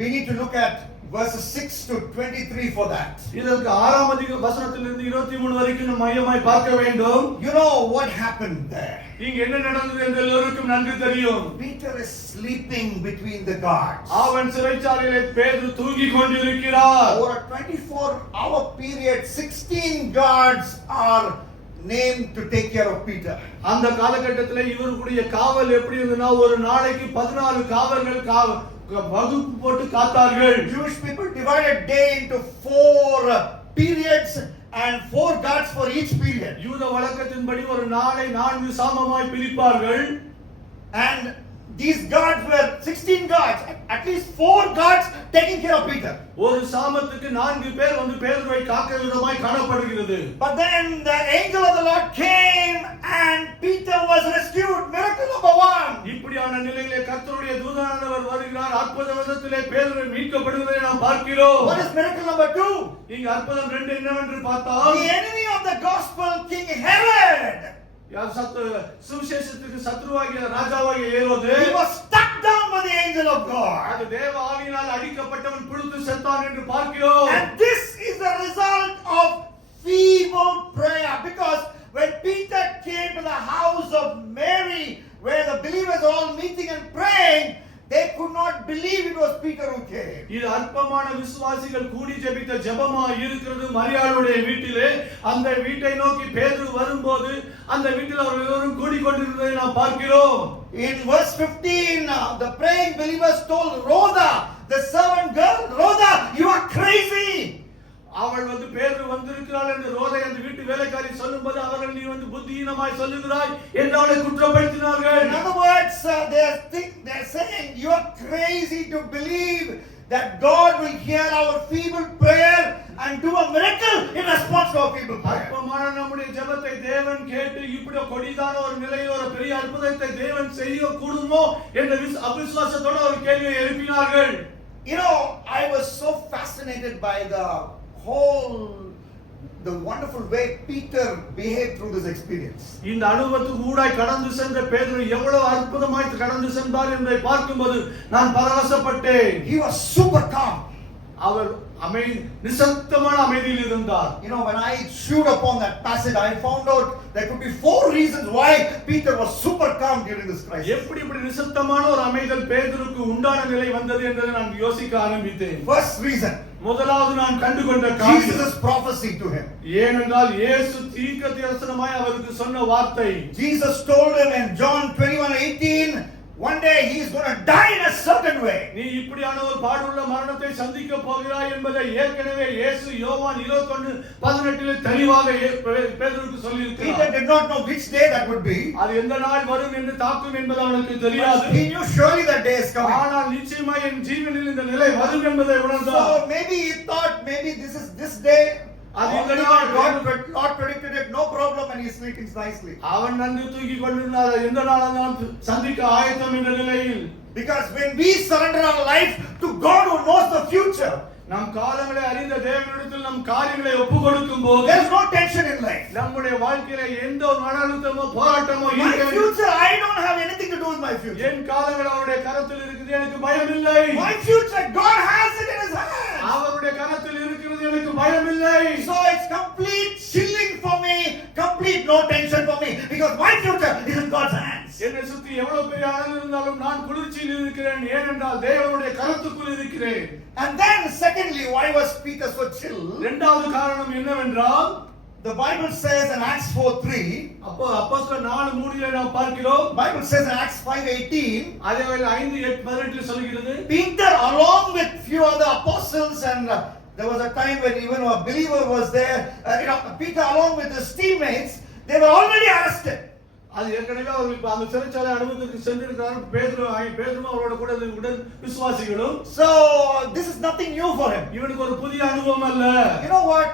We need to look at verses 6 to 23 for that. இதற்கு 6ஆம் வசனத்திலிருந்து 23 வரைக்கும் நாம் மையமாய் பார்க்க வேண்டும். You know what happened there? இங்க என்ன நடந்தது என்று எல்லோருக்கும் நன்கு தெரியும். Peter is sleeping between the guards. அவன் சிறைச்சாலையிலே பேதுரு தூங்கிக் கொண்டிருக்கிறார். Over a 24-hour period, 16 guards are named to take care of Peter. அந்த காலகட்டத்திலே இவருடைய காவல் எப்படி இருந்ததுன்னா, ஒரு நாளைக்கு 14 காவலர்கள் வகுப்பு போட்டு காத்தார்கள். Jewish people divided day into 4 periods and 4 guards for each period. யூத வழக்கத்தின்படி ஒரு நாளை 4 சாமமாய் பிரிப்பார்கள். And these guards were 16 guards, at least 4 guards taking care of Peter. ஒரு சாமத்துக்கு 4 பேர் வந்து பேதுருவை காக்க விதமாய் காணப்படுகிறது. But then the angel of the Lord came and Peter was rescued. Miracle number 1. இப்படியான நிலையிலே கர்த்தருடைய தூதனானவர் வருகிறார். அற்புத விதத்திலே பேதுரு மீட்கப்படுவதை நாம் பார்க்கிறோம். What is miracle number 2? இங்க அற்புதம் 2 என்னவென்று பார்த்தால், The enemy of the gospel, King Herod, சுவிசேஷத்துக்கு சத்ருவாகிய ராஜாவாகிய ஏரோது, he was struck down by the angel of God. அது தேவ ஆவியினால் அடிக்கப்பட்டவன் புழுத்து செத்தான் என்று பார்க்கிறோம். And this is the result of feeble prayer, because when Peter came to the house of Mary, where the believers were all meeting and praying, they could not believe it was Peter who came. இது அற்பமான விசுவாசிகள் கூடி ஜெபித்த ஜெபமாய் இருக்கிறது. மரியாளுடைய வீட்டிலே அந்த வீட்டை நோக்கி பேதுரு வரும்போது அந்த வீட்டில் அவர்கள் எல்லோரும் கூடிக்கொண்டிருந்ததை நாம் பார்க்கிறோம். In verse 15, the praying believers told Rhoda, the servant girl, Rhoda, you are crazy. அவள் பேதுரு வந்திருக்கிறாள் என்று ரோதை அந்த வீட்டு வேலைக்காரி சொல்லும்போது அவர்கள் நீ புத்தியீனமாய் சொல்லுகிறாய் என்று அவளை குற்றப்படுத்தினார்கள். In other words, they're saying you are crazy to believe that God will hear our feeble prayer and do a miracle in response to our feeble prayer. அற்பமான நம்முடைய ஜெபத்தை தேவன் கேட்டு இப்படி கொடிதான ஒரு நிலையில் ஒரு பெரிய அற்புதத்தை தேவன் செய்ய கூடுமோ என்ற அவிசுவாசத்தோடு ஒரு கேள்வியை எழுப்பினார்கள். You know, I was so fascinated by the wonderful way Peter behaved through this experience. இந்த அனுபவத்துக்கு ஊடாய் கடந்து சென்ற பேதுரு எவ்வளவு அற்புதமாய் கடந்து சென்றார் என்பதை பார்க்கும்போது நான் பரவசப்பட்டேன். He was super calm. அவர் நிசப்தமான அமைதியில் இருந்தார். You know, when I chewed upon that passage, I found out there could be 4 reasons why Peter was super calm during this crisis. எப்படி நிசப்தமான ஒரு அமைதல் பேதுருக்கு உண்டான நிலை வந்தது என்பதை நான் யோசிக்க ஆரம்பித்தேன். First reason, முதலாவது நான் கண்டுகொண்ட காரியம் Jesus' prophecy to him. ஏனென்றால் இயேசு தீர்க்கதரிசனமாய் அவருக்கு சொன்ன வார்த்தை. Jesus told him in John 21:18, one day he is going to die in a certain way. நீ இப்படியான ஒரு பாடுள்ள மரணத்தை சந்திக்க போகிறாய் என்பதை ஏற்கனவே இயேசு யோவான் 21:18 தெளிவாக பேதுருக்கு சொல்லி இருக்கிறார். Peter did not know which day that would be. அது எந்த நாள் வரும் என்று தாக்கும் என்பது அவனுக்கு தெரியாது. He knew surely that day is coming. ஆனால் நிச்சயமாய் என் ஜீவனில் இந்த நிலை வரும் என்பதை உணர்ந்தார். So maybe he thought maybe this is this day. God predicted it, no problem, and he is sleeping nicely. அவன் நன்கு தூங்கிக் கொண்டிருந்தார். எந்த நாளானாலும் சந்திக்க ஆயத்தம் என்ற நிலையில். Because when we surrender our life to God who knows the future, நம் காலங்களை அறிந்த தேவனிடத்தில் நம் காரியங்களை ஒப்புக் கொடுக்கும்போது there is no tension in life. நம்முடைய வாழ்க்கையில எந்த ஒரு மன அழுத்தமோ போராட்டமோ My future, I don't have anything to do with my future. என் காலங்கள் அவருடைய கரத்தில் இருக்குது, எனக்கு பயம் இல்லை. My future, God has it in his hands. அவருடைய கரத்தில் இருக்கிறது, எனக்கு பயம் இல்லை. So it's complete chilling for me, complete no tension for me, because my future is in God's hands. என்னை சுற்றி எவ்வளவு பெரிய அனல் இருந்தாலும் நான் குளிர்ச்சியில் இருக்கிறேன், ஏனென்றால் தேவனுடைய கரத்துக்குள் இருக்கிறேன். And then secondly, why was Peter so chill? இரண்டாவது காரணம் என்னவென்றால் the Bible says in Acts 4:3, அப்போஸ்தலர் 4:3 நாம் பார்க்கிறோம். Bible says in Acts 5:18, அதேவேளை 5:18 சொல்கிறது, Peter along with few other apostles, and there was a time when even a believer was there, Peter along with his teammates, they were already arrested. அது ஏற்கனவே அவர்கள் அந்த சிறைச்சாலை அனுபவத்துக்கு சென்றிருக்கிறார். பேதுரும் அவரோட கூட உடன் விசுவாசிகளும். So this is nothing new for him. இவனுக்கு ஒரு புதிய அனுபவம் அல்ல. You know what?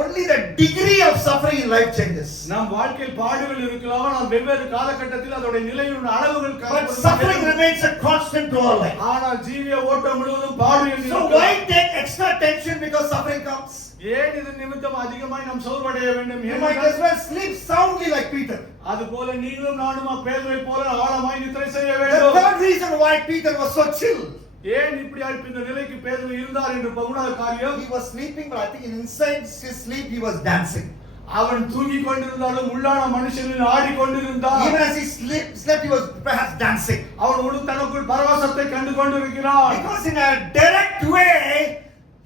Only the degree of suffering in life changes. நம் வாழ்க்கையில் பாடுகள் இருக்கலாம், ஆனால் வெவ்வேறு காலகட்டத்தில் அதோட நிலையின் அளவுகள் But suffering remains a constant to our life. ஆனால் ஜீவிய ஓட்டம் முழுவதும் பாடுகள். So why take extra tension because suffering comes? ஏன் இது நிமித்தம் அதிகமாய் நாம் சோர்வடைய வேண்டும்? You might as well sleep soundly like Peter. அதுபோல நீங்களும் நானும் பேதுருவை போல ஆழமாய் நித்திரை செய்ய The வேண்டும். third reason why Peter was so chill. ஏன் இப்படி இந்த நிலைக்கு பேதுரு இருந்தார் என்று மூணாவது காரியம். He was sleeping, but I think inside his sleep he was dancing. அவன் தூங்கிக் கொண்டிருந்தாலும் உள்ளான மனுஷனில் ஆடிக்கொண்டிருந்தான். Even as he slept, he was perhaps dancing. அவன் தனக்குள் பரவசத்தை கண்டு கொண்டிருக்கிறான். Because in a direct way,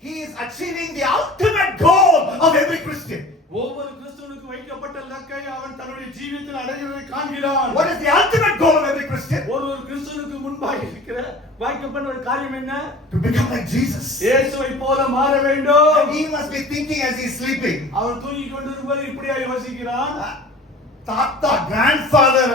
he is achieving the ultimate goal of every Christian. ஒவ்வொரு கிறிஸ்தவனுக்கு வைக்கப்பட்ட இலக்கை அவன் தன்னுடைய ஜீவிதத்தில் அடைகிறதை காண்கிறான். What is the ultimate goal of every Christian? ஒரு கிறிஸ்தவனுக்கு முன்பாக இருக்கிற வைக்கப்பட்ட ஒரு காரியம் என்ன? To become like Jesus. இயேசுவை போல மாற வேண்டும். And he must be thinking as he is sleeping. அவன் தூங்கிக் கொண்டிருக்கும்போது இப்படியா யோசிக்கிறான். Tata, grandfather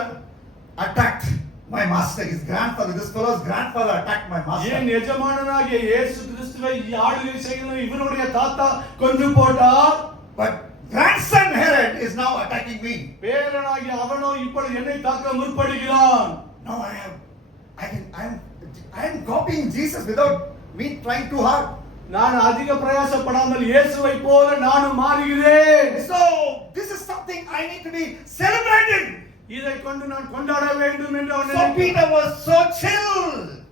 attacked my master. His grandfather, this fellow's grandfather attacked my master. என் எஜமானனாகிய இயேசு கிறிஸ்துவை ஆளுகை செய்கிற இவனுடைய தாத்தா கொன்று போட்டார். But grandson Herod is now attacking me. பேரனாகிய அவனோ இப்பொழுது என்னை தாக்க முற்படுகிறான். Now I am copying Jesus without me trying too hard. நான் அதிக பிரயாசப்படாமல் இயேசுவை போல நானும் மாறுகிறேன். So this is something I need to be celebrating. இதை கொண்டு நான் கொண்டாட வேண்டும் என்று அவன் So நினைத்தான். Peter was so chill.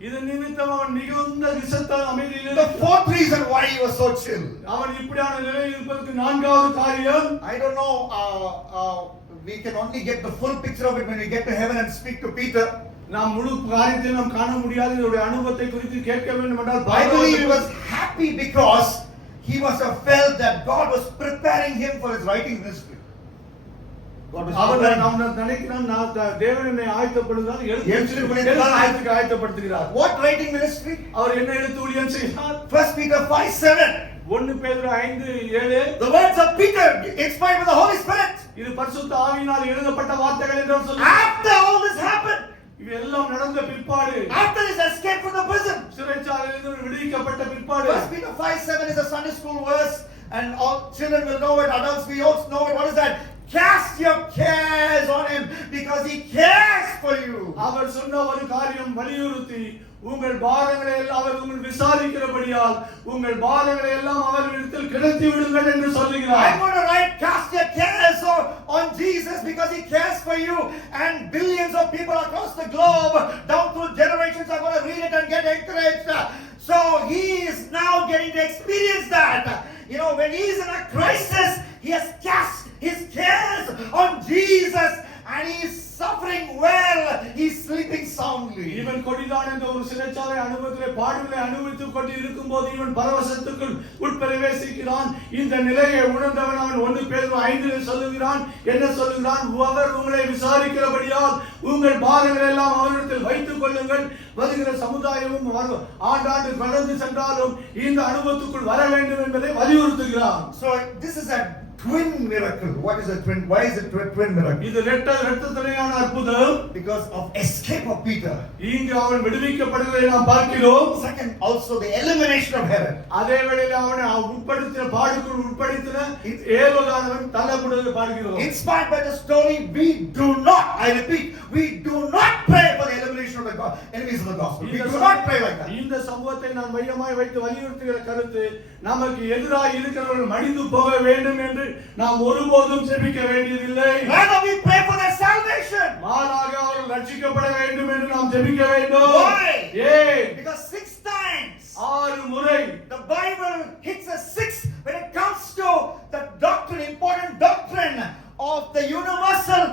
இது நிமித்தம் அவன் மிகுந்த நிசப்த அமைதியில் The fourth reason why he was so chill. அவன் இப்படியான நிலையில் இருப்பதற்கு நான்காவது காரியம். I don't know. We can only get the full picture of it when we get to heaven and speak to Peter. நாம் முழு காரியத்தை நாம் காண முடியாது. இதோட அனுபவத்தை குறித்து கேட்க வேண்டும் என்றால் I believe he was happy because he must have felt that God was preparing him for his writing ministry. God was அவர் preparing. நாம் நினைக்கிறோம் நான் தேவன் என்னை ஆயத்தப்படுகிறார் எழுத்து ஆயத்தப்படுத்துகிறார். What writing ministry? அவர் என்ன எழுத்து ஊழியம் செய்கிறார்? 1 Peter 5:7. 1 பேதுரு 5:7. The words of Peter inspired by the Holy Spirit. இது பரிசுத்த ஆவியினால் எழுதப்பட்ட வார்த்தைகள் என்று அவர் சொல்கிறார். After all this happened, இவையெல்லாம் நடந்த பிற்பாடு, after his escape from the prison, சிறைச்சாலையிலிருந்து விடுவிக்கப்பட்ட பிற்பாடு, 1 Peter 5:7 is a Sunday school verse, and all children will know it, adults we also know it. What is that? Cast your cares on him because he cares for you. அவர் சொன்ன ஒரு காரியம் வலியுறுத்தி, உங்கள் பாரங்களை எல்லாம் அவர் உங்கள் விசாரிக்கிறபடியால் உங்கள் பாரங்களை எல்லாம் அவரிடத்தில் கிடத்தி விடுங்கள் என்று சொல்லுகிறார். I'm going to write cast your cares on Jesus because he cares for you, and billions of people across the globe down through generations are going to read it and get encouraged. So he is now getting to experience that. You know, when he is in a crisis, he has cast his cares on Jesus and he is suffering well, he is sleeping soundly. இவன் கொடிதான் என்ற ஒரு சிறைச்சாலை அனுபவத்திலே பாடுகளை அனுபவித்துக் கொண்டு இருக்கும்போது இவன் பரவசத்துக்குள் உட்பிரவேசிக்கிறான். இந்த நிலையை உணர்ந்தவன் அவன் 1 பேதுரு 5 சொல்லுகிறான். என்ன சொல்லுகிறான்? அவர் உங்களை விசாரிக்கிறபடியால் உங்கள் பாரங்களை எல்லாம் அவரிடத்தில் வைத்துக் கொள்ளுங்கள். வருகிற சமுதாயமும் ஆண்டாண்டு கடந்து சென்றாலும் இந்த அனுபவத்துக்குள் வர வேண்டும் என்பதை வலியுறுத்துகிறான். So this is a twin miracle. What is a twin? Why is it a twin miracle? இது இரட்டத்தனையான அற்புதம். Because of escape of Peter. இங்கு அவன் விடுவிக்கப்படுவதை நாம் பார்க்கிறோம். Second, also the elimination of Herod. அதே வேளையில் அவனை உட்படுத்தின பாடுக்குள் உட்படுத்தின ஏரோதானவன் தள்ளப்படுவதை பார்க்கிறோம். Inspired by the story, we do not, I repeat, we do not pray for the elimination of the enemies of the gospel. We do not pray like that. இந்த சம்பவத்தை நான் மையமாய் வைத்து வலியுறுத்துகிற கருத்து, நமக்கு எதிராக இருக்கிறவர்கள் மடிந்து போக வேண்டும் என்று நாம் ஒருபோதும் ஜெபிக்க வேண்டியதில்லை. Rather we pray for their salvation. மாறாக அவர்கள் ரட்சிக்கப்பட வேண்டும் என்று நாம் ஜெபிக்க வேண்டும். Why? ஏன்? Because 6 times 6 முறை the Bible hits a 6 when it comes to the doctrine, important doctrine of the universal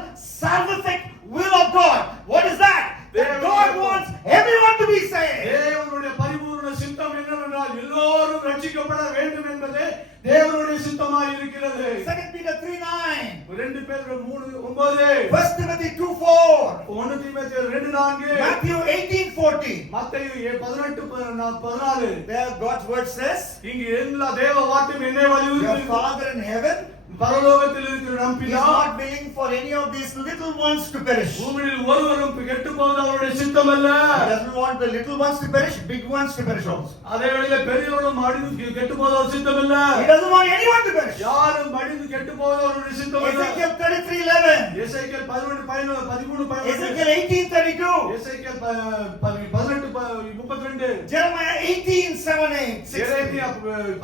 salvific will of God. What is that? That God wants everyone to be saved. தேவனுடைய பரிபூரண சித்தம் என்னவென்றால் எல்லோரும் ரட்சிக்கப்பட வேண்டும் என்பதே தேவனுடைய சித்தமாய் இருக்கிறது. 2 Peter 3:9. 2 பேதுரு 3:9. 1 Timothy 2:4. 1 தீமோத்தேயு 2:4. Matthew 18:40. மத்தேயு 18:14. There God's word says, இங்கு எல்லா தேவ வார்த்தையும் என்னை your வலியுறுத்துகிறது. Father in heaven பரலோகத்தில் இருக்கிற நம் is பிதா not willing for any of these little ones to perish. பூமியில் ஒருவரும் கெட்டு போவது அவருடைய சித்தம் அல்ல. He doesn't want the little ones to perish, big ones to perish also. அதே வேளையில் பெரியவரும் மடிந்து கெட்டு போவது அவர் சித்தம் அல்ல. He doesn't want anyone to perish. யாரும் மடிந்து கெட்டு போவது அவருடைய சித்தம் அல்ல. Ezekiel 33:11. எசேக்கியேல் 13:13. Ezekiel 18:32. எசேக்கியேல் 18:32. Jeremiah 18:7-8. எரேமியா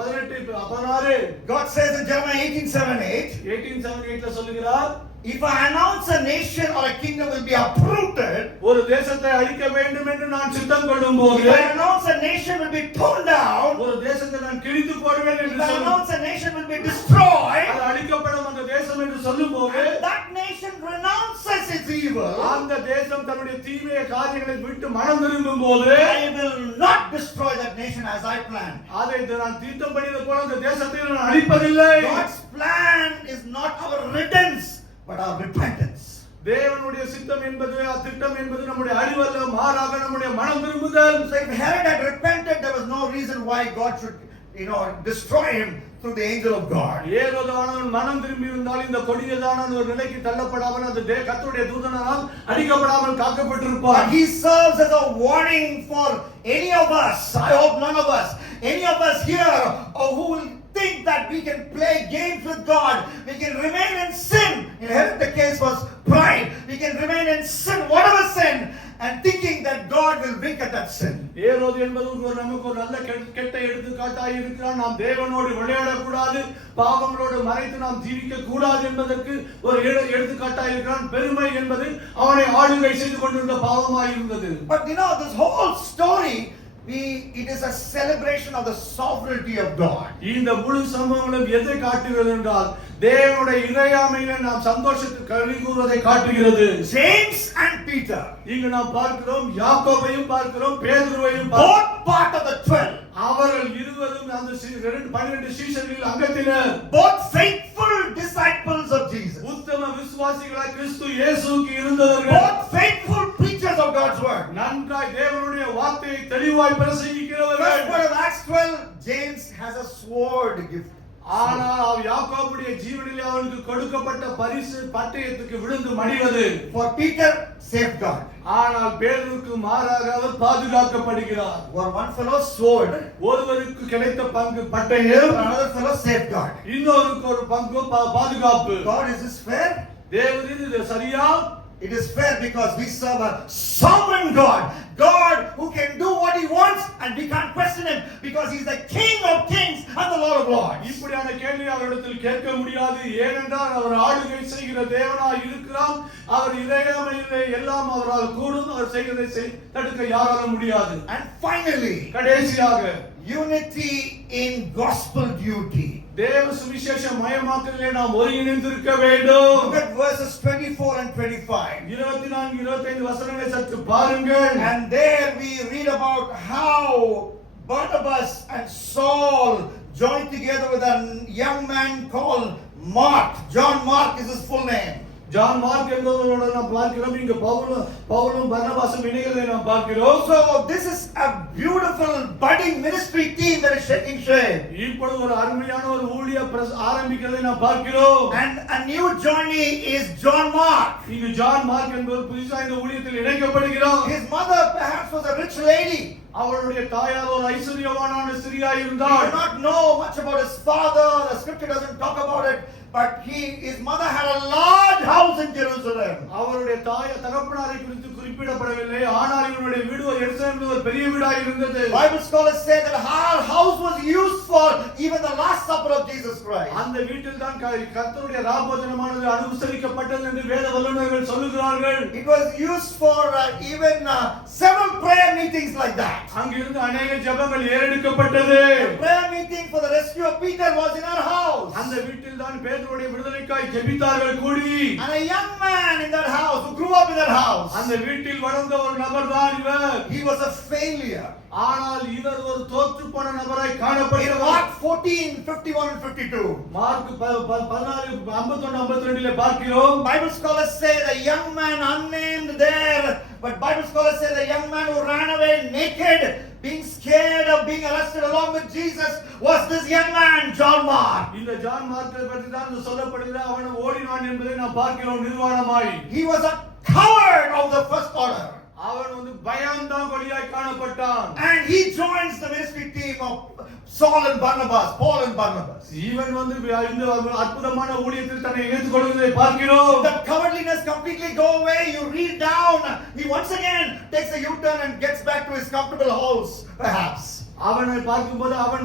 18:16. God says in Jeremiah 18:7-8, 18:7-8 சொல்லுகிறார், if I announce a nation or a kingdom will be uprooted, ஒரு தேசத்தை அழிக்க வேண்டும் என்று நான் சித்தம் கொள்ளும்போது, if I announce a nation will be torn down, ஒரு தேசத்தை நான் கிழித்து போடுவேன் என்று if I சொல்லும், announce a nation will be destroyed, அது அழிக்கப்படும் அந்த தேசம் என்று சொல்லும்போது, that nation renounces its evil, அந்த தேசம் தன்னுடைய தீமைய காரியங்களை விட்டு மனம் திரும்பும்போது, I will not destroy that nation as I planned. அதை நான் தீர்த்தப்படியது போல அந்த தேசத்தை நான் அழிப்பதில்லை. God's plan is not our riddance, but our repentance. தேவனுடைய சித்தம் என்பது, திட்டம் என்பது நம்முடைய அழிவல்ல, மாறாக நம்முடைய மனம் திரும்புதல். So if Herod had repented, there was no reason why God should, destroy him through the angel of God. ஏரோதானவன் மனம் திரும்பி இருந்தால் இந்த கொடியதான ஒரு நிலைக்கு தள்ளப்படாமல் அந்த கர்த்தருடைய தூதனால் அடிக்கப்படாமல் காக்கப்பட்டிருப்பார். But he serves as a warning for any of us. I hope none of us, any of us here, who will think that we can play games with God, we can remain in sin. In Herod the case was pride. We can remain in sin, whatever sin, and thinking that God will wink at that sin. ஏரோது என்பது நமக்கு ஒரு நல்ல கெட்ட எடுத்துக்காட்டாய் இருக்கிறான். நாம் தேவனோடு விளையாடக்கூடாது, பாவங்களோடு மறைத்து நாம் ஜீவிக்க கூடாது என்பதற்கு ஒரு எடுத்துக்காட்டாய் இருக்கிறான். பெருமை என்பது அவனை ஆளுகை செய்து கொண்டிருந்த பாவமாய் இருந்தது. But this whole story, it is a celebration of the sovereignty of God. இந்த முழு சம்பவங்களும் எதை காட்டுகிறது என்றால் தேவனுடைய இறையாமையிலே நாம் சந்தோஷத்தில் களி கூறுவதை காட்டுகிறது. James and Peter, இங்கு நாம் பார்க்கிறோம் யாக்கோபையும் பார்க்கிறோம் பேதுருவையும் both part of the 12, அவர்கள் இருவரும் அந்த 12 சீஷர்களில் அங்கத்தினர், both faithful disciples of Jesus. உத்தம விசுவாசிகளாய் கிறிஸ்து இயேசுவுக்கு இருந்தவர்கள். Both faithful preachers of God's word. நன்றாய் தேவனுடைய வார்த்தையை தெளிவாய் பிரசங்கிக்கிறவர்கள். First part of Acts 12, James has a sword gift. ஆனால் யாக்கோபுடைய ஜீவனிலே அவனுக்கு கொடுக்கப்பட்ட பரிசு பட்டயத்துக்கு விழுந்து மடிவது. For Peter, safeguard. ஆனால் பேதுருக்கு மாறாக அவர் பாதுகாக்கப்படுகிறார். For one fellow, sword. ஒருவருக்கு கிடைத்த பங்கு பட்டயம், For another fellow, safeguard. இன்னொருக்கு ஒரு பங்கு பாதுகாப்பு. God, is this fair? தேவரீர் இது சரியா? It is fair because we serve a sovereign God. God who can do what he wants and we can't question him because he's the King of kings and the Lord of lords. இப்படியான கேள்வி அவரிடத்தில் கேட்க முடியாது. ஏனென்றால் அவர் ஆளுகை செய்கிற தேவனாய் இருக்கிறார். அவர் இறைமையிலே எல்லாம் அவரால் கூடும். அவர் செய்கிறதை தடுக்க யாராலும் முடியாது. And finally, கடைசியாக unity in gospel duty. தேவ சுவிசேஷ மயமாக்கலிலே நாம் ஒருங்கிணைந்திருக்க வேண்டும். Look at verses 24 and 25. 24 25 வசனங்களை சற்று பாருங்கள். And there we read about how Barnabas and Saul joined together with a young man called Mark. John Mark is his full name. John Mark என்பவரோட நாம் பார்க்கிறோம். இங்க பவுலும் பர்னபாசும் இணைகிறதை நாம் பார்க்கிறோம். So this is a beautiful budding ministry team that is taking shape. இப்பொழுது ஒரு அருமையான ஒரு ஊழிய ஆரம்பிக்கிறதை நாம் பார்க்கிறோம். And a new journey is John Mark. இங்கு ஜான் மார்க் என்பவர் புதிதாக இந்த ஊழியத்தில் இணைக்கப்படுகிறார். His mother perhaps was a rich lady. அவருடைய தாயார் ஒரு ஐஸ்வர்யவானான ஸ்திரியாய் We இருந்தார். do not know much about his father. The scripture doesn't talk about it. But his mother had a large house in Jerusalem. அவருடைய தகப்பனாரை குறித்து குறிப்பிடப்படவில்லை. ஆனால் இவருடைய வீடு எருசலேமில் ஒரு பெரிய வீடாய் இருந்தது. Bible scholars say that her house was used for even the last supper of Jesus Christ. அந்த வீட்டில் தான் கர்த்தருடைய ராபோஜனமானது அனுசரிக்கப்பட்டது என்று வேத வல்லுநர்கள் சொல்லுகிறார்கள். It was used for even several prayer meetings like that. அங்கிருந்து அநேக ஜெபங்கள் ஏறெடுக்கப்பட்டது. The prayer meeting for the rescue of Peter was in her house. அந்த வீட்டில் தான் பேதுருடைய விடுதலைக்காய் ஜெபித்தார்கள் கூடி. And a young man in that house who grew up in that house. அந்த வீட்டில் வளர்ந்த ஒரு நபர் தான் இவர். He was a failure. ஆனால் இவர் ஒரு தோற்றுப்போன நபராய் In காணப்படுகிறார். Mark 14:51 and 52. மார்க் 14 51 52ல பார்க்கிறோம். Bible scholars say the young man unnamed there, but Bible scholars say the young man who ran away naked, being scared of being arrested along with Jesus, was this young man, John Mark. இந்த ஜான் மார்க்கை பற்றி தான் சொல்லப்படுகிறது. அவன் ஓடினான் என்பதை நாம் பார்க்கிறோம் நிர்வாணமாய். He was a coward of the first order. அவன் பயந்தாங்கொலியாய் காணப்பட்டான். And he joins the ministry team of Saul and Barnabas, Paul and Barnabas. இவன் இந்த அற்புதமான ஊழியத்தில் தன்னை இணைத்துக் கொள்வதை பார்க்கிறோம். The cowardliness completely go away. You read down. He once again takes a U-turn and gets back to his comfortable house, perhaps. அவனை பார்க்கும்போது அவன்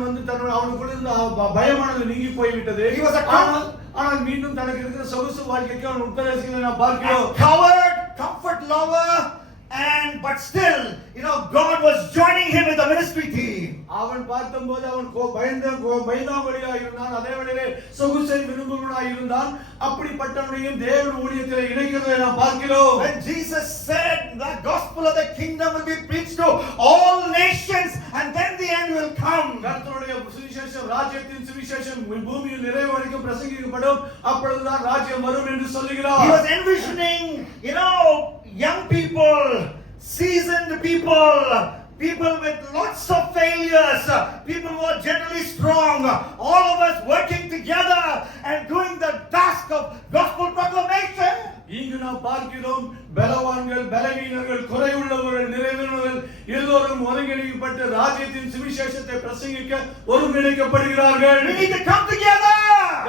அவனுக்குள்ள இருந்த பயமானது நீங்கி போய்விட்டது. He was a ஆனால் மீண்டும் தனக்கு இருக்கிற சொகுசு வாழ்க்கைக்கு அவன் உட்பிரவேசிக்கிறதை நாம் பார்க்கிறோம். Coward, comfort lover, but still, God was joining him with the ministry team. அவன் பார்த்தபோது அவன் பயந்தாங்கொலியாய் இருந்தான். அதே வேளையிலே சொகுசை விரும்புவனாய் இருந்தான். அப்படிப்பட்டவனையும் தேவன் ஊழியத்திலே இணைக்கிறதை நாம் பார்க்கிறோம். When Jesus said the gospel of the kingdom will be preached to all nations and then the end will come. கர்த்தருடைய சுவிசேஷம் ராஜ்யத்தின் சுவிசேஷம் பூமியில் நிறைவு வரைக்கும் பிரசங்கிக்கப்படும். அப்பொழுதுதான் ராஜ்யம் வரும் என்று சொல்லுகிறார். He was envisioning, young people, seasoned people with lots of failures, people who are generally strong, all of us working together and doing the task of gospel proclamation. இங்கு நாம் பார்க்கிறோம் பலவான்கள், பலவீனர்கள், குறைவுள்ளவர்கள், நிறைவுள்ளவர்கள் எல்லோரும் ஒருங்கிணைக்கப்பட்டு ராஜ்யத்தின் சுவிசேஷத்தை பிரசங்கிக்க ஒருங்கிணைக்கப்படுகிறார்கள். We need to come together.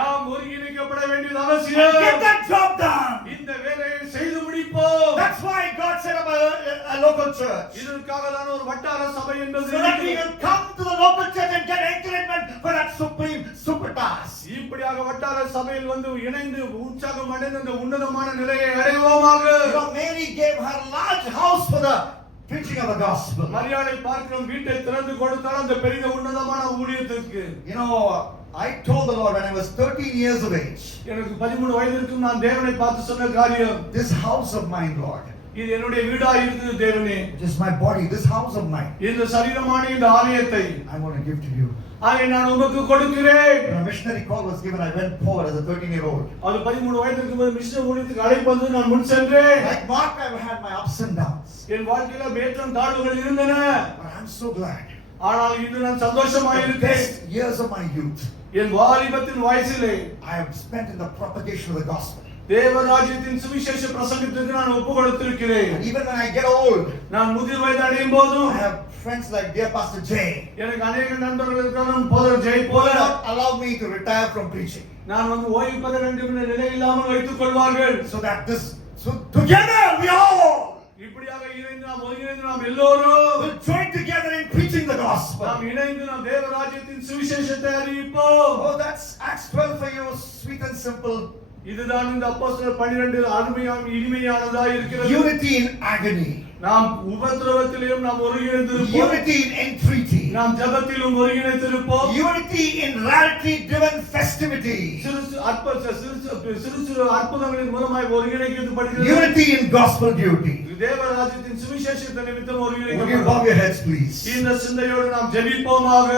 நாம் ஒருங்கிணைக்கப்பட வேண்டியது அவசியம். Get that job done. இந்த வேலையை செய்து முடிப்போம். That's why God set up a local church. இதற்காக தான் ஒரு வட்டார சபை என்பது. So that we will come to the local church and get encouragement for that super task. இப்படியாக வட்டார சபையில் இணைந்து உற்சாகம் அடைந்து அந்த உன்னதமான நிலையை அடைவோமாக. Mary gave her large house for the preaching of the gospel. மரியாதை பார்க்கிறோம் வீட்டை திறந்து கொடுத்தால் அந்த பெரிய உன்னதமான ஊழியத்திற்கு. I told the Lord when I was 13 years of age. எனக்கு 13 வயது இருக்கும் நான் தேவனை பார்த்து சொன்ன காரியம். This house of mine, Lord. இது என்னுடைய வீடா இருக்குது தேவனே. It is my body, this house of mine. இந்த சரீரமான இந்த ஆலயத்தை I want to give to you. அதை நான் உமக்கு கொடுக்கிறேன். When a missionary call was given, I went forward as a 13-year-old. அது 13 வயது இருக்கும்போது மிஷனரி ஊழியத்துக்கு அழைப்பு வந்து நான் முன் சென்றேன். Like Mark, I've had my ups and downs. என் வாழ்க்கையில ஏற்றம் தாழ்வுகள் இருந்தன. But I'm so glad. ஆனால் இன்று நான் சந்தோஷமாக The இருக்கிறேன். best years of my youth, என் வாலிபத்தின் வயசிலே I have spent in the propagation of the gospel. தேவராஜ்யத்தின் சுவிசேஷ பிரசங்கத்துக்கு நான் ஒப்பு கொடுத்திருக்கிறேன். And even when I get old, நான் முதிர் வயது அடையும் போதும் I have friends like dear Pastor Jay. எனக்கு அநேக நண்பர்கள் இருக்கிறார்கள். போதர் ஜெய் Who போல will not allow me to retire from preaching. நான் வந்து ஓய்வு பெற வேண்டும் என்ற நிலை இல்லாமல் வைத்துக் கொள்வார்கள். So together we all இப்படியாக இணைந்து நாம் ஒருங்கிணைந்து நாம் எல்லோரும் will join together in preaching the gospel. நாம் இணைந்து நாம் தேவராஜ்யத்தின் சுவிசேஷத்தை அறிவிப்போம். Oh, that's Acts 12 for you, sweet and simple. இதுதான் இந்த அப்போஸ்தலர் 12 அருமையான இனிமையானதா இருக்கிறது. Unity in agony. நாம் உபத்திரவத்திலும் நாம் ஒருங்கிணைந்திருப்போம். Unity in entreaty. நாம் ஜெபத்திலும் ஒருங்கிணைந்திருப்போம். Unity in rarity driven festivity. சிறு அற்புதங்களின் மூலமாய் ஒருங்கிணைக்கப்படுகிறது. Unity in gospel duty. தேவராஜ்யத்தின் சுவிசேஷத்தை நிமித்தம் Would you ஒருங்கிணைக்கப்படுகிறது. bow your heads, please? இந்த சிந்தையோடு நாம் ஜெபிப்போமாக.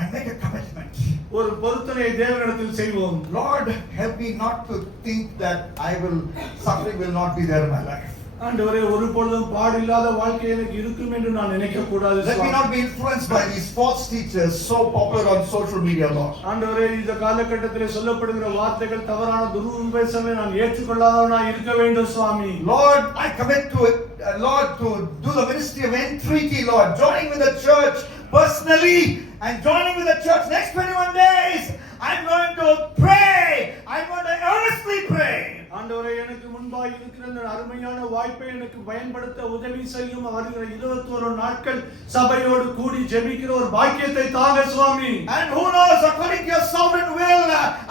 And make a commitment. ஒரு பொருத்தனையை தேவனிடத்தில் செய்வோம். Lord, help me not to think that suffering will not be there in my life. ஆண்டவரே, ஒருபொழுதும் பாடில்லாத வாழ்க்கை எனக்கு இருக்கும் என்று நான் நினைக்க கூடாது. Let me not be influenced by these false teachers so popular on social media, Lord. ஆண்டவரே, இந்த காலகட்டத்திலே சொல்லப்படுகிற வார்த்தைகள் தவறான துருபதேசங்களை நான் ஏற்றுக்கொள்ளாதவனாய் இருக்க வேண்டும் சுவாமி. Lord, I commit to it, Lord, to do the ministry of entreaty, Lord, joining with the church personally and joining with the church next 21 days. I'm going to pray. I'm going to earnestly pray. ஆண்டவரே, எனக்கு முன்பாக இருக்கிற இந்த அருமையான வாய்ப்பை எனக்கு பயன்படுத்த உதவி செய்யும். வருகிற 21 நாட்கள் சபையோடு கூடி ஜெபிக்கிற ஒரு பாக்கியத்தை தாங்க சுவாமி. And who knows, according to your sovereign will,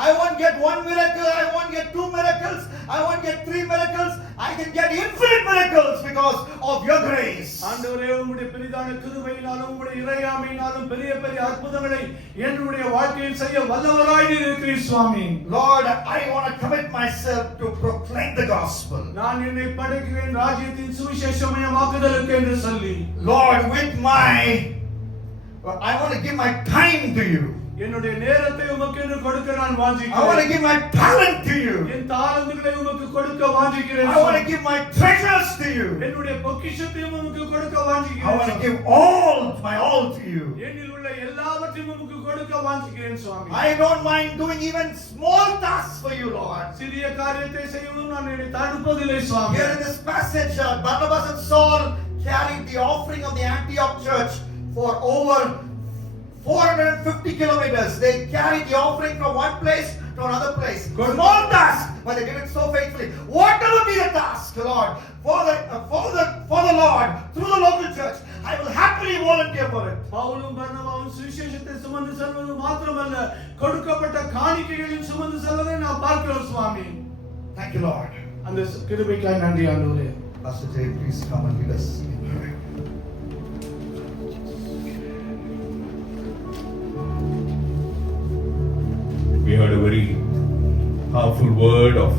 I won't get one miracle, I won't get 2 miracles, I won't get 3 miracles, I can get infinite miracles because of your grace. ஆண்டவரே, உம்முடைய பெரிதான கிருபையினாலும் உம்முடைய இறையாமையினாலும் பெரிய பெரிய அற்புதங்களை என்னுடைய வாழ்க்கையில் செய்ய வல்லவராய் இருக்கிறீர் சுவாமி. Lord, I want to commit myself to proclaim the gospel. நான் என்னை படைக்கிறேன் ராஜ்யத்தின் சுவிசேஷமயமாக்குதலுக்கு என்று சொல்லி. Lord, I want to give my time to you. என்னுடைய நேரத்தை உமக்கு என்று கொடுக்க நான் I want வாஞ்சிக்கிறேன். to give my talent to you. என் தாளந்துகளை உமக்கு கொடுக்க வாஞ்சிக்கிறேன். I want to give my treasures to you. என்னுடைய பொக்கிஷத்தையும் உமக்கு கொடுக்க I want to வாஞ்சிக்கிறேன். give my all to you. என்னில் உள்ள எல்லாவற்றையும் உமக்கு கொடுக்க வாஞ்சிக்கிறேன் சுவாமி. I don't mind doing even small tasks for you, Lord. சிறிய காரியத்தை செய்யவும் நான் என்னை தடுப்பதில்லை சுவாமி. Here in this passage, Barnabas and Saul carried the offering of the Antioch church for over 450 kilometers. They carried the offering from one place to another place. Small task, but they did it so faithfully. Whatever be the task, Lord, for the Lord, through the local church, I will happily volunteer for it. பவுலும் பர்னபாவும் சுவிசேஷத்தை சுமந்து செல்வது மாத்திரமல்ல, கொடுக்கப்பட்ட காணிக்கைகளையும் சுமந்து செல்வதை நான் பார்க்கிறோம் சுவாமி. Thank you, Lord. அந்த கிருபைக்காய் நன்றி ஆண்டவரே. Pastor Jay, please come and lead us in prayer. We heard a very powerful word of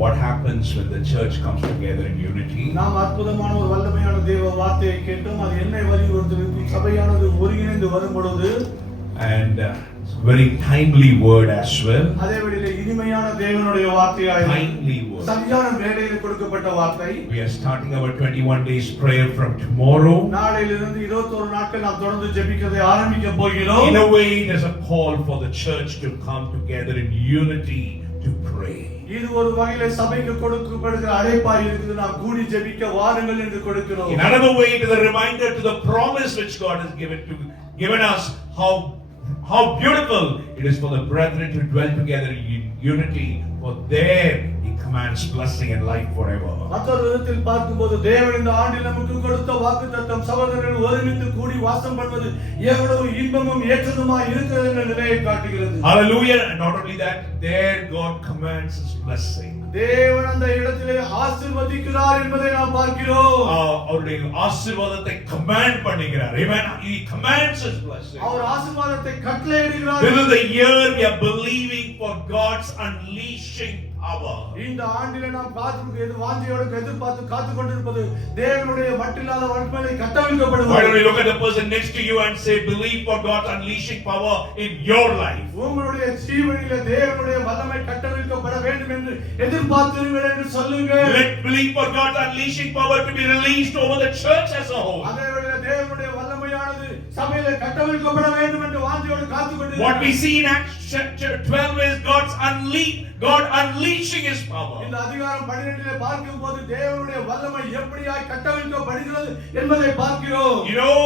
what happens when the church comes together in unity. நாம் அற்புதமான ஒரு வல்லமையான தேவ வார்த்தையை கேட்டோம். அது என்னை வலியுறுத்துகிறது, சபையானது ஒருங்கிணைந்து வரும் பொழுது. And very timely word as well. அதே வேளையிலே இனிமையான தேவனுடைய வார்த்தையாய் Timely word. சரியான வேளையில் கொடுக்கப்பட்ட வார்த்தை. We are starting our 21 days prayer from tomorrow. நாளையிலிருந்து 21 நாட்கள் நாம் தொடர்ந்து ஜெபிக்கிறதை ஆரம்பிக்க போகிறோம். In a way, there's a call for the church to come together in unity to pray. இது ஒரு வகையிலே சபைக்கு கொடுக்கப்படுகிற அழைப்பாய் இருக்குது. நாம் கூடி ஜெபிக்க வாருங்கள் என்று கொடுக்கிறோம். In another way, it is a reminder to the promise which God has given us how beautiful it is for the brethren to dwell together in unity, for there He commands blessing and life forever. மற்றொரு விதத்தில் பார்க்கும்போது தேவன் இந்த ஆண்டில் நமக்கு கொடுத்த வாக்குத்தத்தம் சகோதரர்கள் ஒருமித்து கூடி வாசம் பண்ணுவது எவ்வளவு இன்பமும் ஏற்றதுமாய் இருக்கிறது என்ற நிலையை காட்டுகிறது. Hallelujah! And not only that, there God commands His blessing. தேவன் அந்த இடத்திலே ஆசீர்வதிக்கிறார் என்பதை நாம் பார்க்கிறோம். அவருடைய ஆசீர்வாதத்தை கமாண்ட் பண்ணுகிறார். Amen. He commands His blessing. அவர் ஆசீர்வாதத்தை கட்டளையிடுகிறார். This is the year we are believing for God's unleashing hour. இந்த ஆண்டிலே நாம் வாஞ்சையோடு எதிர்பார்த்து காத்துக் கொண்டிருப்பது தேவனுடைய மட்டில்லாத வல்லமை கட்டவிழ்க்கப்படுவது. Why don't you look at the person next to you and say, believe for God's unleashing power in your life. உங்களுடைய ஜீவனிலே தேவனுடைய வல்லமை கட்டவிழ்க்கப்பட வேண்டும் என்று எதிர்பார்த்தீர்கள் என்று சொல்லுங்கள். Let believe for God's unleashing power to be released over the church as a whole. அதேவேளை தேவனுடைய வல்லமையானது சபையிலே கட்டவிழ்க்கப்பட வேண்டும் என்று வாஞ்சையோடு காத்துக் கொண்டிருக்கிறோம். What we see in Acts chapter 12 is God unleashing His power. இந்த அதிகாரம் 12 பார்க்கும்போது தேவனுடைய வல்லமை எப்படியாய் கட்டவிழ்க்கப்படுகிறது என்பதை பார்க்கிறோம். You know,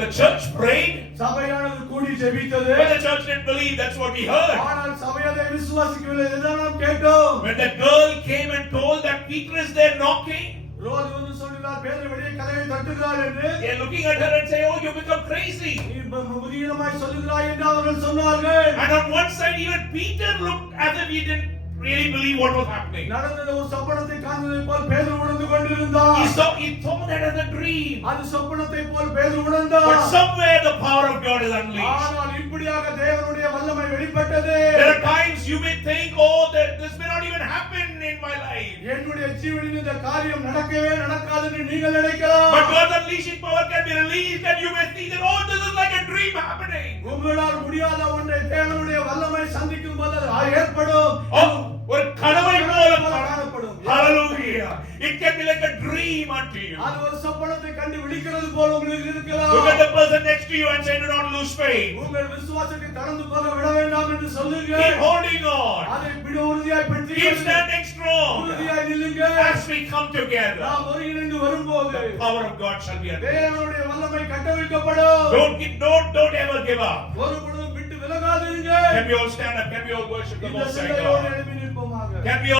the church prayed, சபையானது கூடி ஜெபித்தது. but the church didn't believe. That's what we heard. ஆனால் சபை அதை விசுவாசிக்கவில்லை. இதுதான் நாம் கேட்டோம். When the girl came and told that Peter is there knocking, ரோது வந்து சொல்கிறார், பேதுரு வெளியே கதவை தட்டுகிறார் என்று. they are looking at her and say, oh, you become crazy. நீ முதியமாய் சொல்கிறாய் என்று அவர்கள் சொன்னார்கள். And on one side, even Peter looked as if he didn't really believe what was happening. நடந்தது ஒரு சொப்பனத்தை காண்பதை போல் பேதுரு உணர்ந்து கொண்டிருந்தார். He thought that as a dream. அது சொப்பனத்தை போல் பேதுரு உணர்ந்தார். But somewhere the power of God is unleashed. ஆனால் இப்படியாக தேவனுடைய வல்லமை வெளிப்பட்டது. There are times you may think, oh, this may not even happen in my life. என்னுடைய ஜீவனில் இந்த காரியம் நடக்கவே நடக்காது என்று நீங்கள் நினைக்கலாம். But God's unleashing power can be released and you may think that, oh, this is like a dream happening. உங்களால் முடியாத ஒன்றை தேவனுடைய வல்லமை சந்திக்கும் போது அது ஏற்படும். ஒரு கனவை போல காணப்படும். Hallelujah. It can be like a dream unto you. அது ஒரு சொப்பனத்தை கண்டு விழிக்கிறது போல உங்களுக்கு இருக்கலாம். Look at the person next to you and say, do not lose faith. உங்கள் விசுவாசத்தை கடந்து போக விட வேண்டாம் என்று சொல்லுங்கள். Keep holding on. அதை உறுதியாய் பிடித்துக் Keep standing strong. உறுதியாய் நில்லுங்கள். As we come together, நாம் ஒருங்கிணைந்து வரும்போது the power of God shall be unleashed. தேவனுடைய வல்லமை கட்டவிழ்க்கப்படும். Don't ever give up. ஒருபொழுதும் விட்டு விலகாதீர்கள். Can we all stand up? Can we all worship the இந்த Most High சிந்தையோடு God? எழுப்பி நிற்போமாக. Can we all